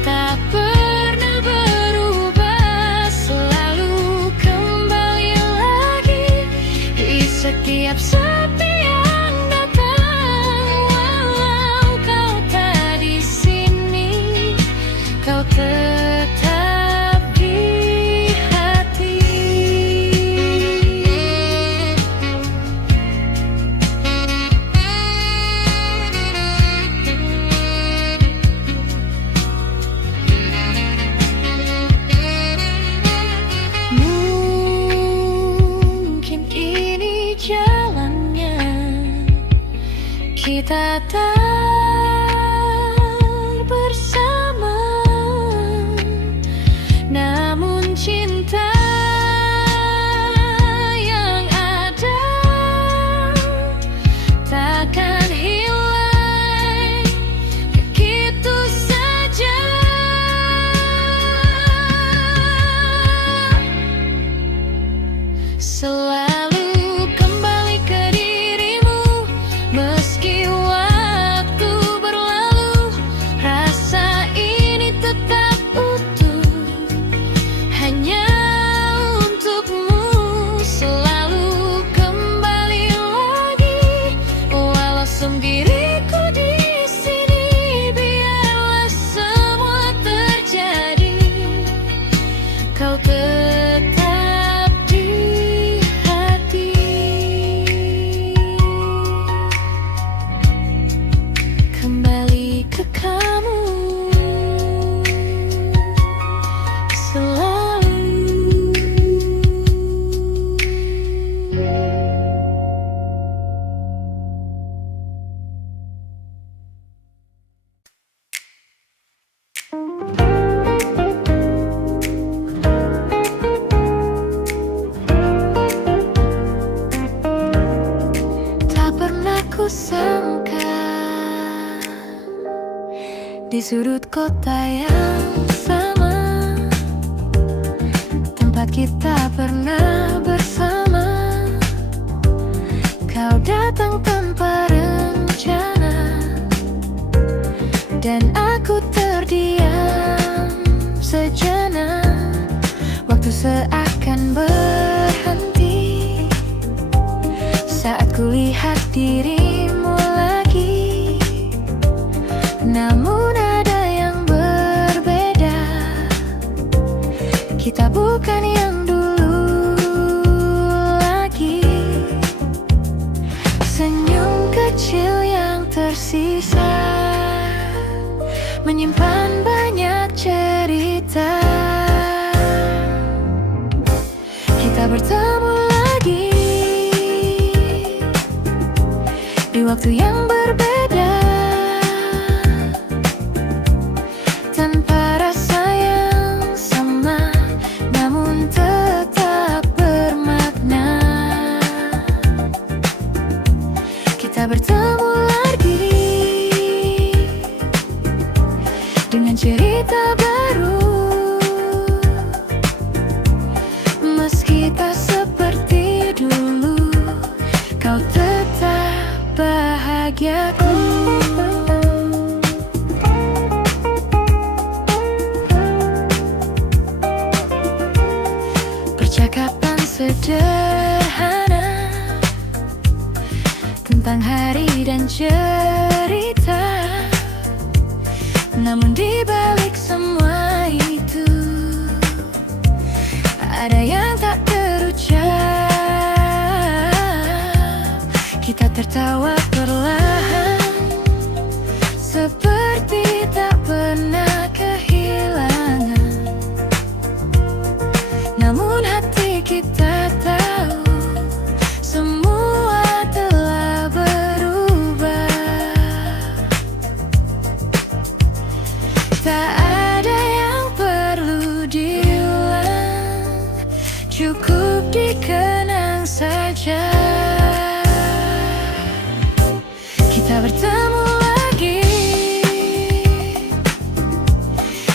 tak pernah berubah. Selalu kembali lagi di setiap sepi yang datang. Walau kau tak di sini, kau tetap di hati. Mungkin ini jalannya, kita tak bersama, namun cinta yang ada takkan hilang begitu saja. Selalu kembali ke dirimu, meski waktu berlalu. Rasa ini tetap utuh, hanya untukmu. Selalu di sudut kota yang sama, tempat kita pernah bersama. Kau datang tanpa rencana, dan aku terdiam sejenak. Waktu seakan berhenti saat kulihat dirimu lagi. Namun ada yang berbeda, kita bukan yang dulu lagi. Senyum kecil yang tersisa menyimpan banyak cerita. Kita bertemu lagi di waktu yang berbeda, tanpa rasa yang sama, namun tetap bermakna. Kita bertemu lagi dengan cerita baru, meski tak seperti dulu, kau tetap bahagiaku. Percakapan sederhana tentang hari dan cerita, namun di balik semua itu ada yang tak terucap. Kita tertawa perlahan, seperti tak pernah kehilangan. Namun hati kita tahu semua telah berubah. Tak ada yang perlu diulang, cukup dikenang saja. Kita bertemu lagi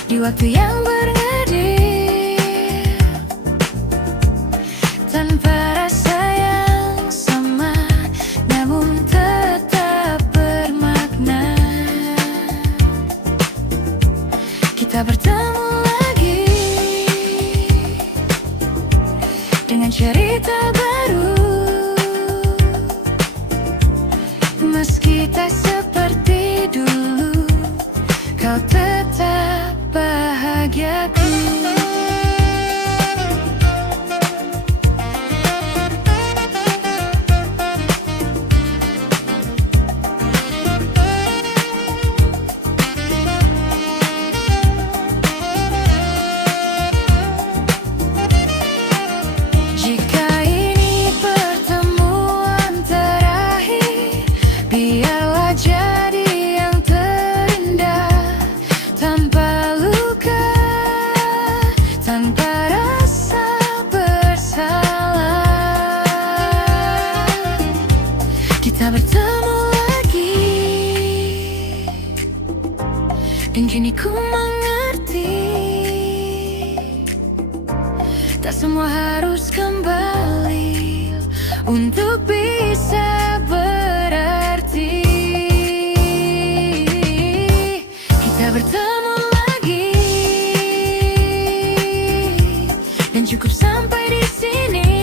di waktu yang berngedip, tanpa rasa yang sama, namun tetap bermakna. Kita bertemu lagi dengan cerita baru, meski tak seperti dulu, kau tetap bahagiaku. Jika ini pertemuan terakhir, biarlah jadi yang terindah, tanpa luka, tanpa rasa bersalah. Kita bertemu lagi, dan kini ku mengerti, tak semua harus kembali untuk bisa berarti. Kita bertemu lagi, dan cukup sampai di sini.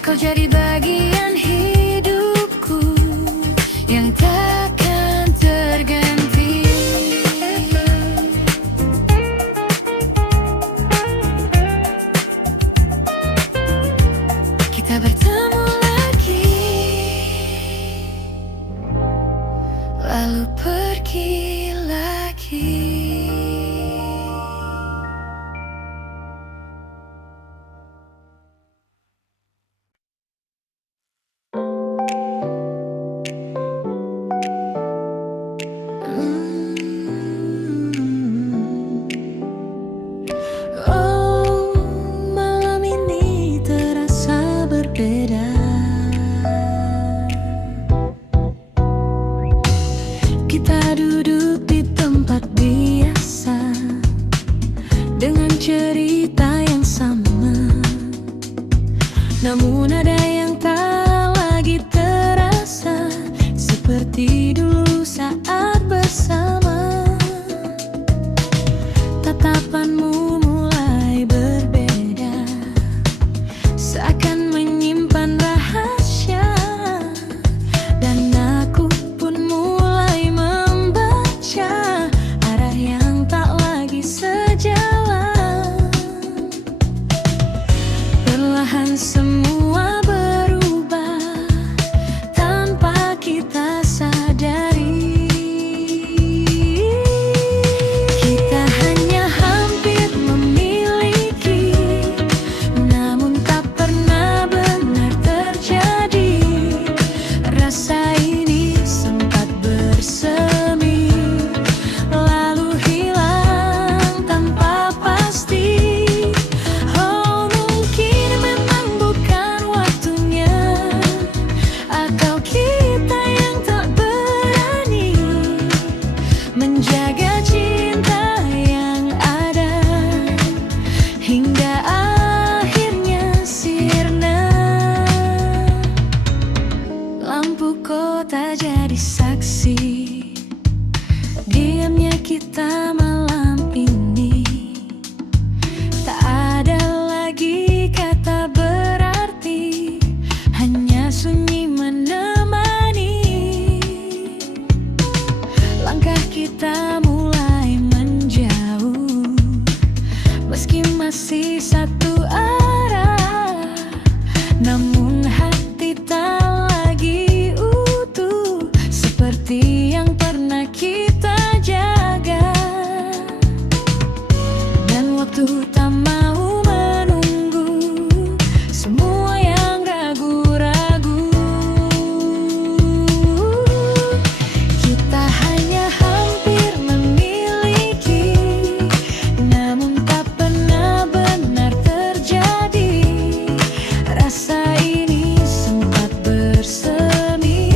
Kau jadi bagian hidupku yang takkan terganti. Kita bertemu lagi, lalu pergi lagi. Oh, malam ini terasa berbeda. namun ada yang tak lagi terasa seperti dulu saat bersama. Tatapanmu mulai berbeda, seakan menyimpan rahasia, dan aku pun mulai membaca arah yang tak lagi sejalan. Perlahan semua berubah tanpa kita sadari. Kita hanya hampir memiliki, namun tak pernah benar terjadi. Rasa ini sempat bersemi, lalu hilang tanpa pasti. Oh, mungkin memang bukan waktunya, atau kita yang tak berani menjaga cinta yang ada hingga akhirnya sirna. Lampu kota jadi saksi diamnya kita malam ini. Tak ada lagi kata berarti, hanya sunyi menemani. Langkah kita mulai menjauh, meski masih satu arah, namun hati tak lagi utuh seperti yang pernah kita jaga. Dan waktu tak mau menunggu semua yang ragu-ragu. Kita hanya hampir memiliki, namun tak pernah benar terjadi. Rasa ini sempat bersemi,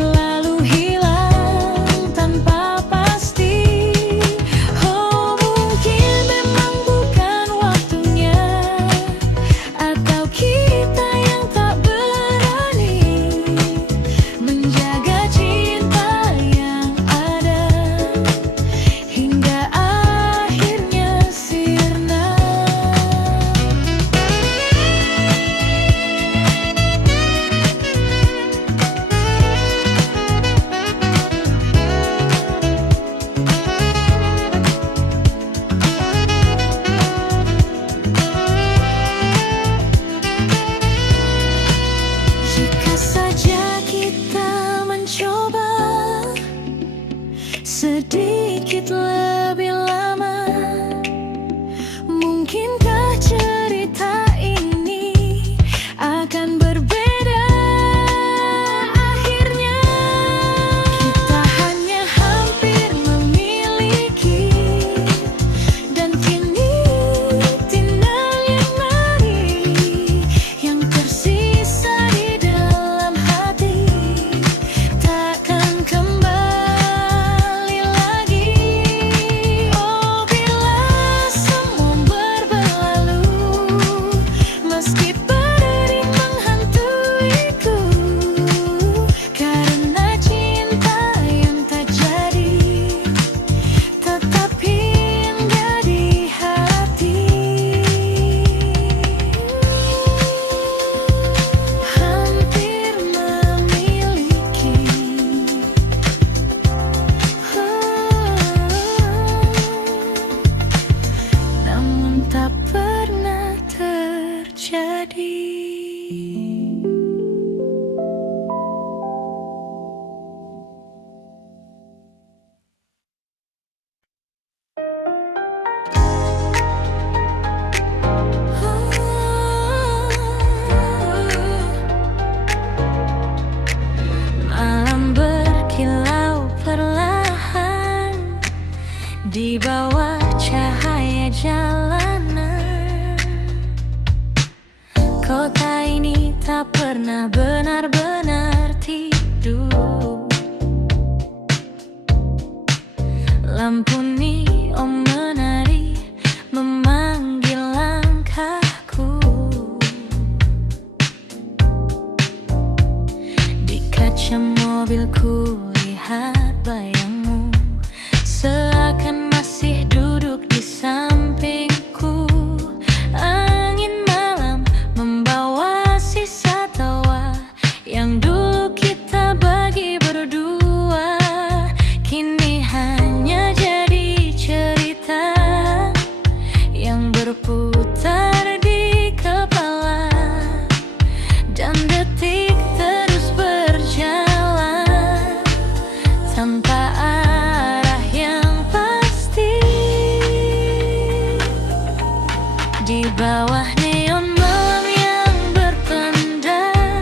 lalu hilang tanpa pasti. Oh, mungkin memang bukan waktunya, atau kita yang tak berani menjaga cinta yang ada hingga akhirnya sirna. Jika saja kita mencoba sedikit lebih lama, mungkinkah cerita ini akan berbeda akhirnya. Kita hanya hampir memiliki, dan kini tinggal yang mari yang tersisa di dalam hati, takkan kembali lagi. Oh, bila semua berlalu, meski pedih menghantuiku, karena cinta yang tak jadi tetap hingga di hati. Hampir memiliki, namun tak pernah terjadi. Malam berkilau perlahan di bawah cahaya jalanan. Kota ini tak pernah benar-benar tidur. Lampu neon menari memanggil langkahku. ku lihat bayangmu, seakan masih duduk di sampingku. Angin malam membawa sisa tawa yang dulu kita bagi berdua, kini hanya jadi cerita yang berputar di kepala, dan detik terus berjalan tanpa arah yang pasti. Di bawah neon malam yang berpendar,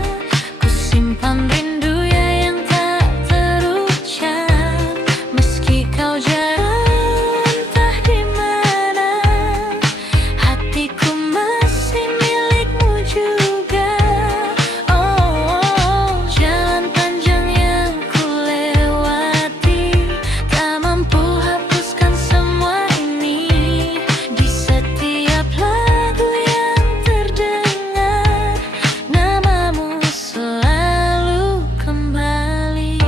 ku simpan rindu ya yang tak terucap. Meski kau jauh entah di mana, hatiku masih milikmu juga. Oh, jalan panjang yang ku lewati, tak mampu hapuskan semua ini. Di setiap lagu yang terdengar, namamu selalu kembali.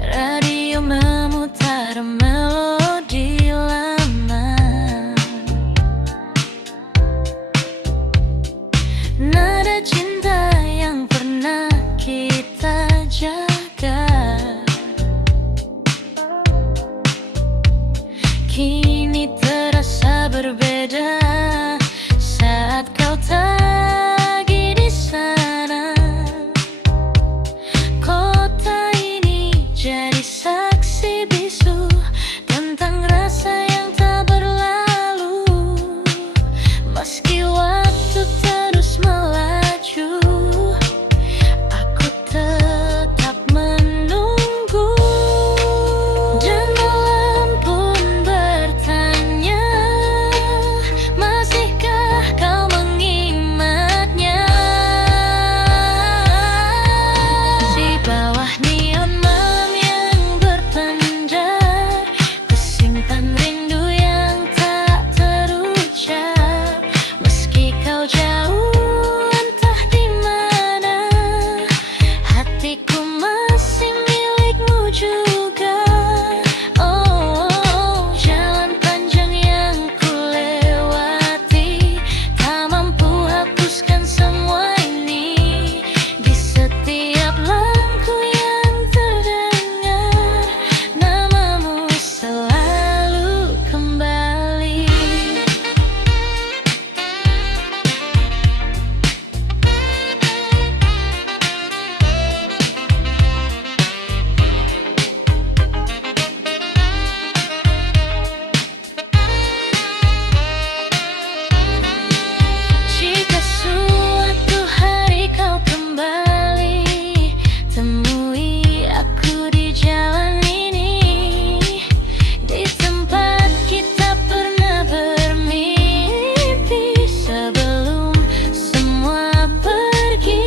Radio memutar melodi lama, nada cinta yang pernah kita jaga, kini terasa berbeda saat kau tak lagi di sana. Kota ini jadi saksi bisu tentang rasa yang tak berlalu. Meski waktu terus melaju, aku tetap menunggu. Dan malam pun bertanya, masihkah kau mengingatnya? Di bawah neon malam yang berpendar, ku simpan rindu yang tak terucap. Meski kau jauh entah di mana, hatiku masih milikmu juga. Oh, jalan panjang yang ku lewati, tak mampu hapuskan semua ini. Di setiap lagu yang terdengar, namamu selalu kembali. Jika suatu hari kau kembali, temui aku di jalan ini, di tempat kita pernah bermimpi sebelum semua pergi.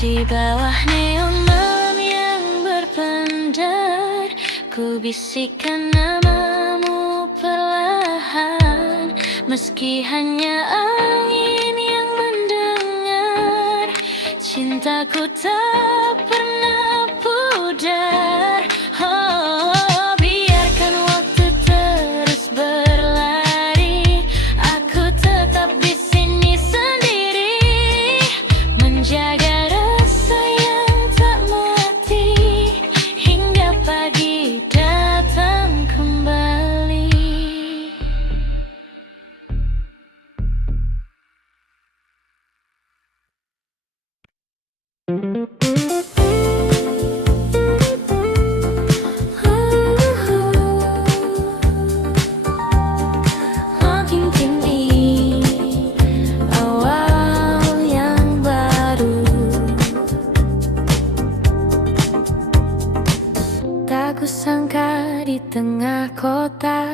Di bawah neon malam yang berpendar, ku bisikkan namamu perlahan. Meski hanya angin yang mendengar, cintaku tak pernah pudar. Oh, biarkan waktu terus berlari, aku tetap di sini sendiri, menjaga rasa yang tak mati hingga pagi datang kembali. Makin kini awal yang baru, tak kusangka di tengah kota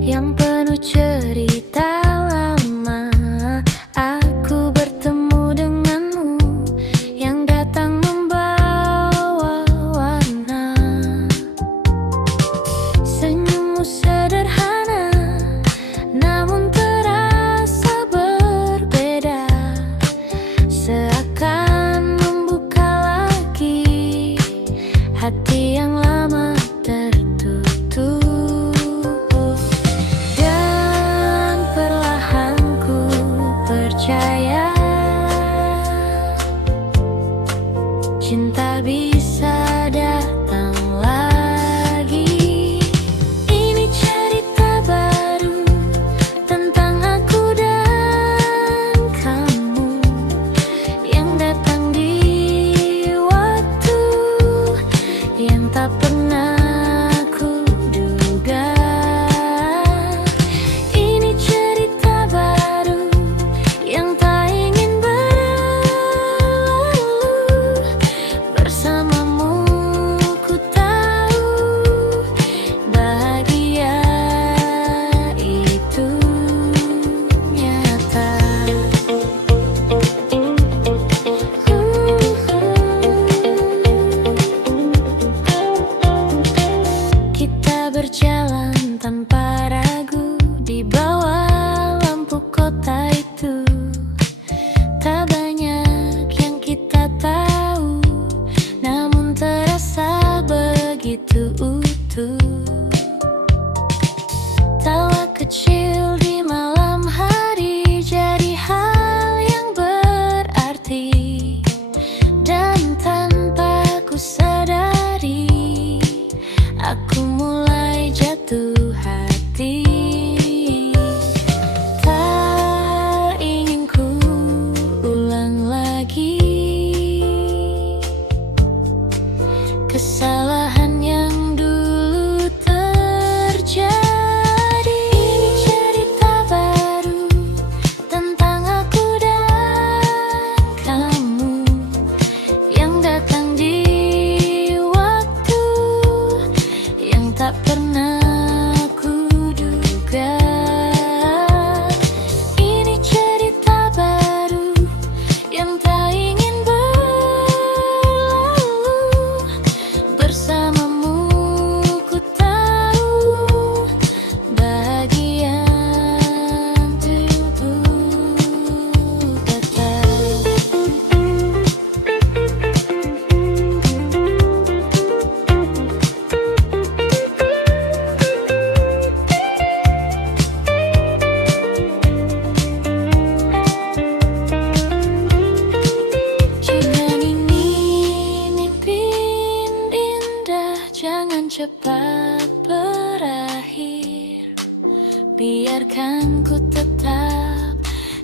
yang penuh cerita lama, aku bertemu denganmu yang datang membawa warna. Senyummu sederhana namun terasa yang lama tertutup, dan perlahan ku percaya cinta bisa datang lagi. Ini cerita baru tentang aku dan kamu, yang datang di waktu yang tak pernah ku duga. Ini cerita baru yang tak ingin berlalu. Bersamamu ku tahu bahagia itu nyata. Kita berjalan tanpa ragu di bawah lampu kota itu. Tak banyak yang kita tahu, namun terasa begitu utuh. Tawa kecil di malam hari jadi hal yang berarti, dan tanpa ku sadari aku mulai jatuh hati. Tak ingin ku ulang lagi kesalahan yang dulu terjadi. Ini cerita baru tentang aku dan kamu, yang datang di waktu yang tak pernah ku duga. Ini cerita baru yang tak ingin berlalu. Bersamamu ku tahu bahagia itu kata. Jika ingin mimpi indah, jangan cepat berakhir. Biarkan ku tetap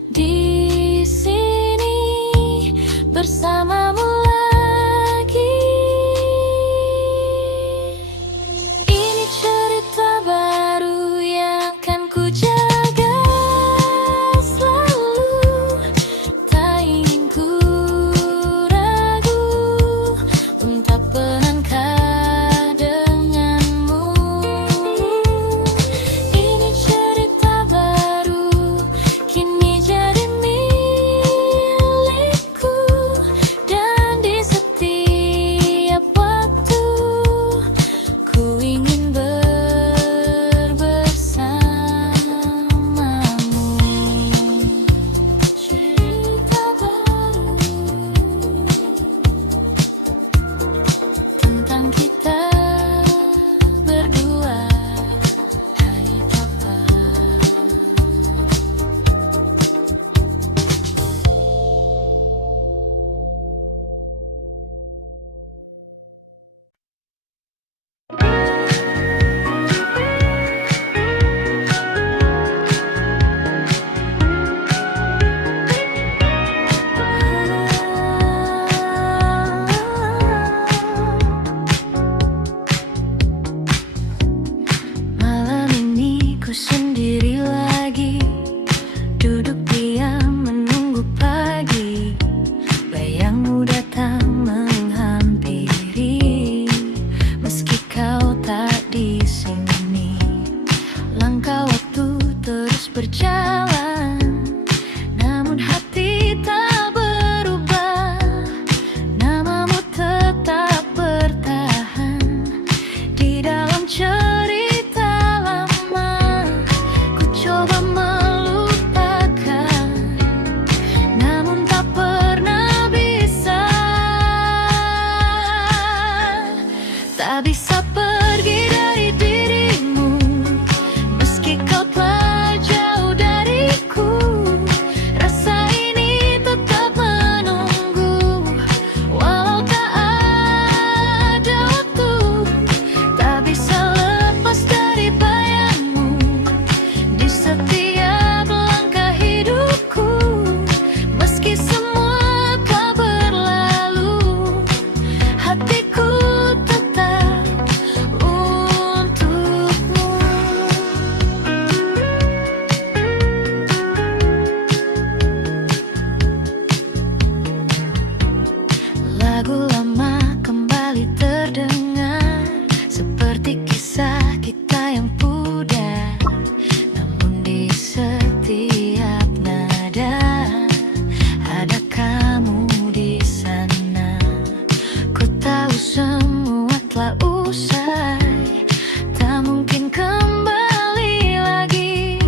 di sini bersamamu lagi. Ini cerita baru yang akan ku jaga selalu. Tak ingin ku ragu untuk melangkah denganmu. Ini cerita baru kini jadi milikku. bisa pergi dari dirimu, meski kau telah jauh dariku. Rasa ini tetap menunggu, walau tak ada waktu. Tak bisa lepas dari bayangmu di setiap langkah hidupku. Meski semua telah berlalu, hatiku tetap untukmu. Lagu lama kembali terdengar, seperti kisah kita yang pudar. Namun di setiap nada ada kamu di sana. Ku tahu semua telah usai, tak mungkin kembali lagi.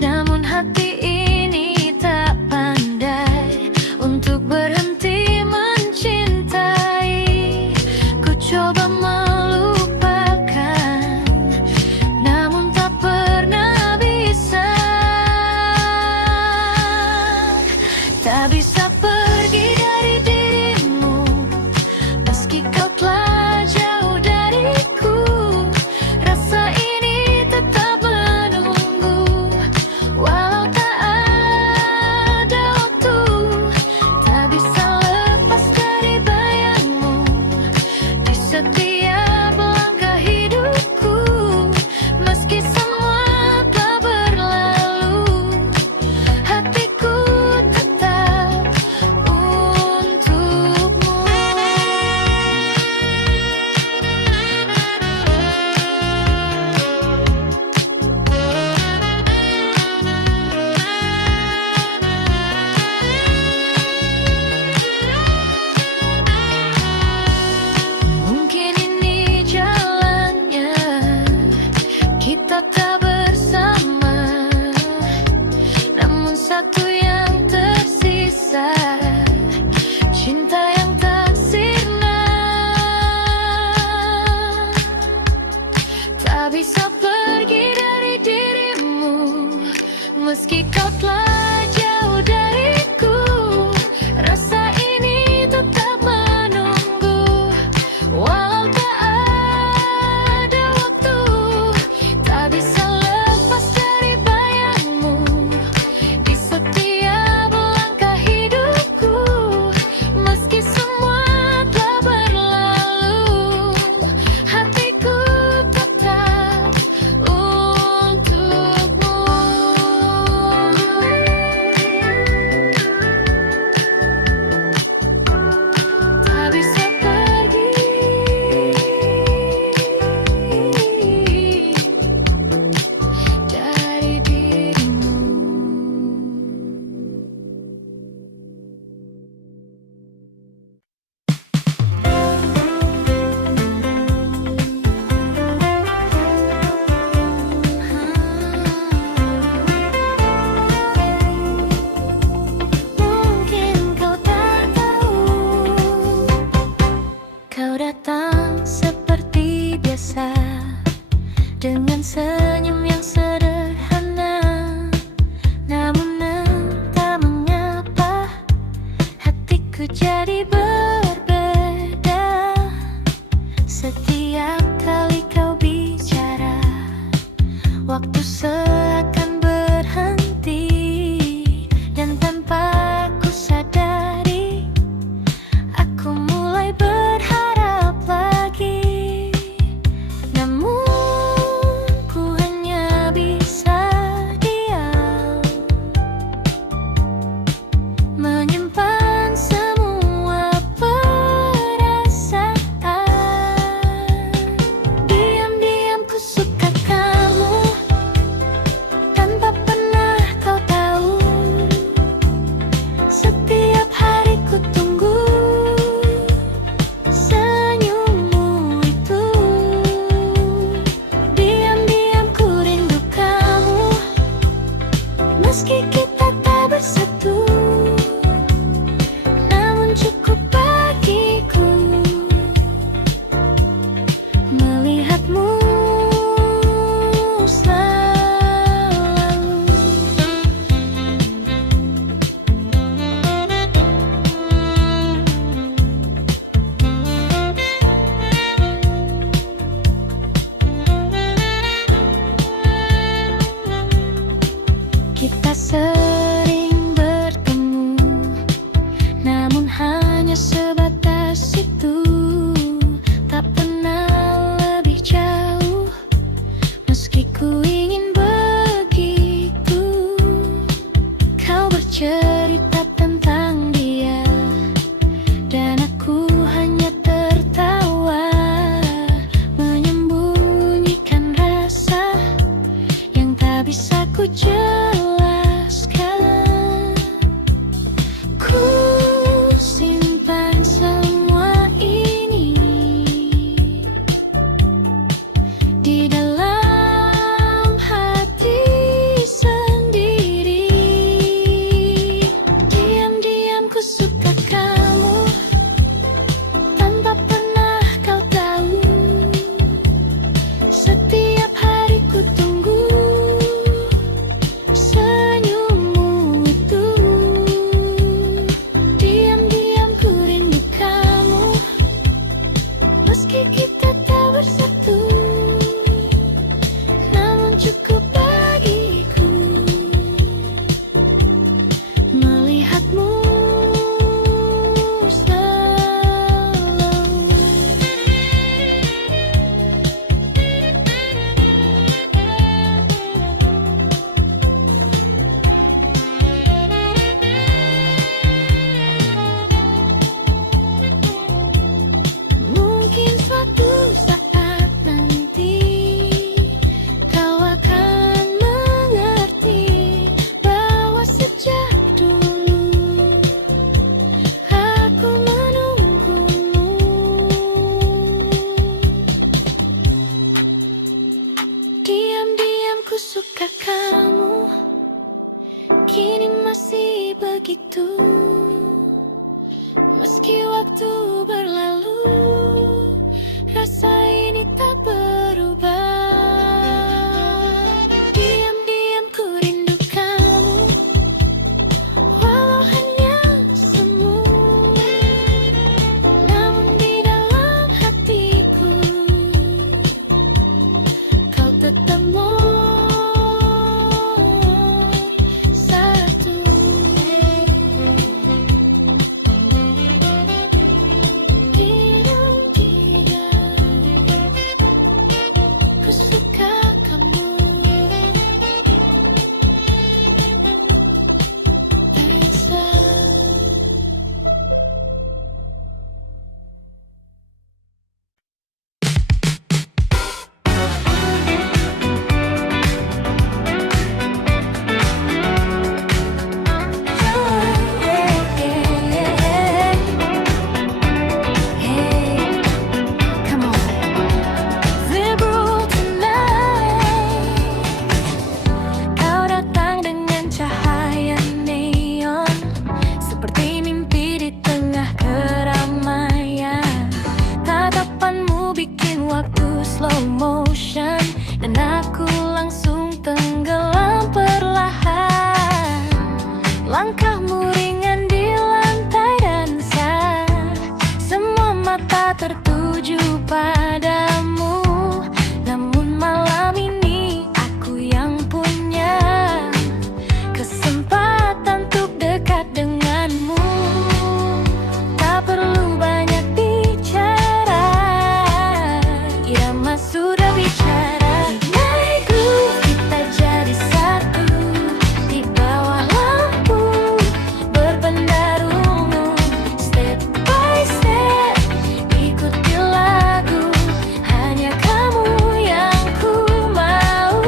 Namun hati ini tak pandai untuk berhenti mencintai. Ku coba melupakan, namun tak pernah bisa. Tak bisa pergi dari dirimu, meski kau telah jauh dariku. Rasa ini tetap menunggu, walau tak ada waktu. Tak bisa lepas dari bayangmu di setiap langkah hidupku. Meski semua telah berlalu, hatiku tetap untukmu. Mungkin ini jalannya, kita tak bersama. Namun satu yang tersisa, cinta yang tak sirna. Tak bisa pergi dari dirimu, meski kau telah jauh dariku. Rasa ini tetap menunggu, walau tak ada waktu. Tak bisa lepas dari bayangmu di setiap langkah hidupku. Meski semua telah berlalu, hatiku tetap untukmu. Tak bisa pergi dari dirimu. Mungkin kau tak tahu, kau datang seperti biasa, dengan senyum yang sederhana. Namun entah mengapa hatiku jadi berbeda. Setiap kali kau bicara, waktu seakan berhenti. Dan tanpa ku sadari, aku mulai berharap lagi. Namun ku hanya bisa diam, menyimpan semua perasaan. Diam-diam ku suka kamu, bersatu, namun cukup bagiku melihatmu selalu. Mungkin suatu saat nanti kau akan mengerti bahwa sejak dulu aku menunggumu. Diam-diam ku suka kamu, kini masih begitu. Meski waktu berlalu, rasa ini tak berubah. Diam-diam ku rindu kamu, walau hanya semu. Namun di dalam hatiku, kau tetap satu. Ku suka kamu, Aisyah. Hey, come on. Zebra tonight. Kau datang dengan cahaya neon, seperti mimpi di tengah keramaian. Tatapanmu bikin waktu slow motion, dan aku langsung tenggelam perlahan. Langkahmu ringan di lantai dansa, semua mata tertuju padamu. Namun malam ini aku yang punya kesempatan untuk dekat denganmu. Tak perlu banyak bicara, irama sudah bicara. Naik groove, kita jadi satu di bawah lampu berpendarungu. Step by step, ikuti lagu, hanya kamu yang ku mau.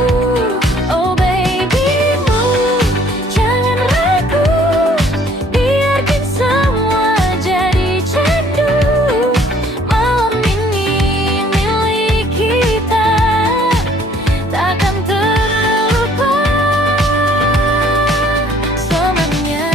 Oh baby move, jangan ragu, biarkan semua jadi candu. Malam ini milik kita, takkan terlupa selamanya.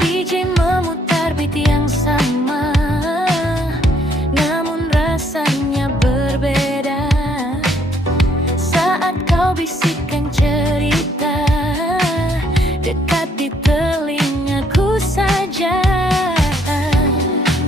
DJ memutar beat yang sama, namun rasanya berbeda. Saat kau bisikkan cerita dekat di telingaku saja,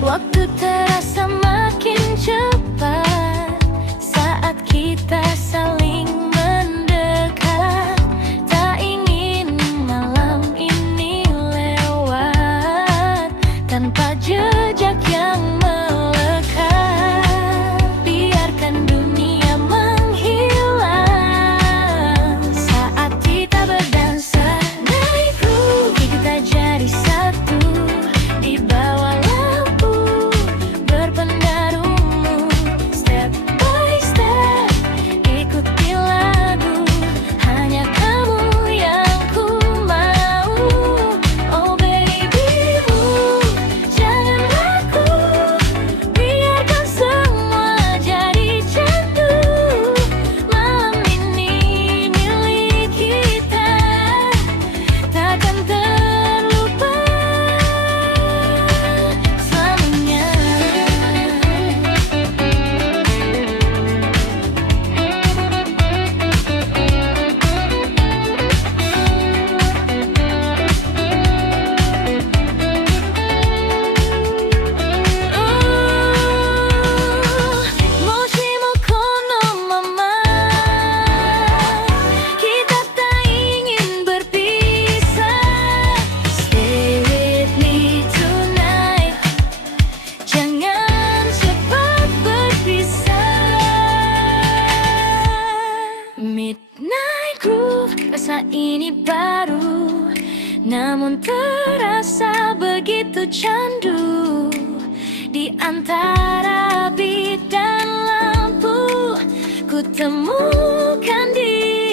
waktu terasa makin cepat saat kita saling mendekat. Tak ingin malam ini lewat tanpa jejak yang melekat. Biarkan dunia menghilang saat kita berdansa. Naik groove, namun terasa begitu candu. Di antara beat dan lampu, ku temukan dia.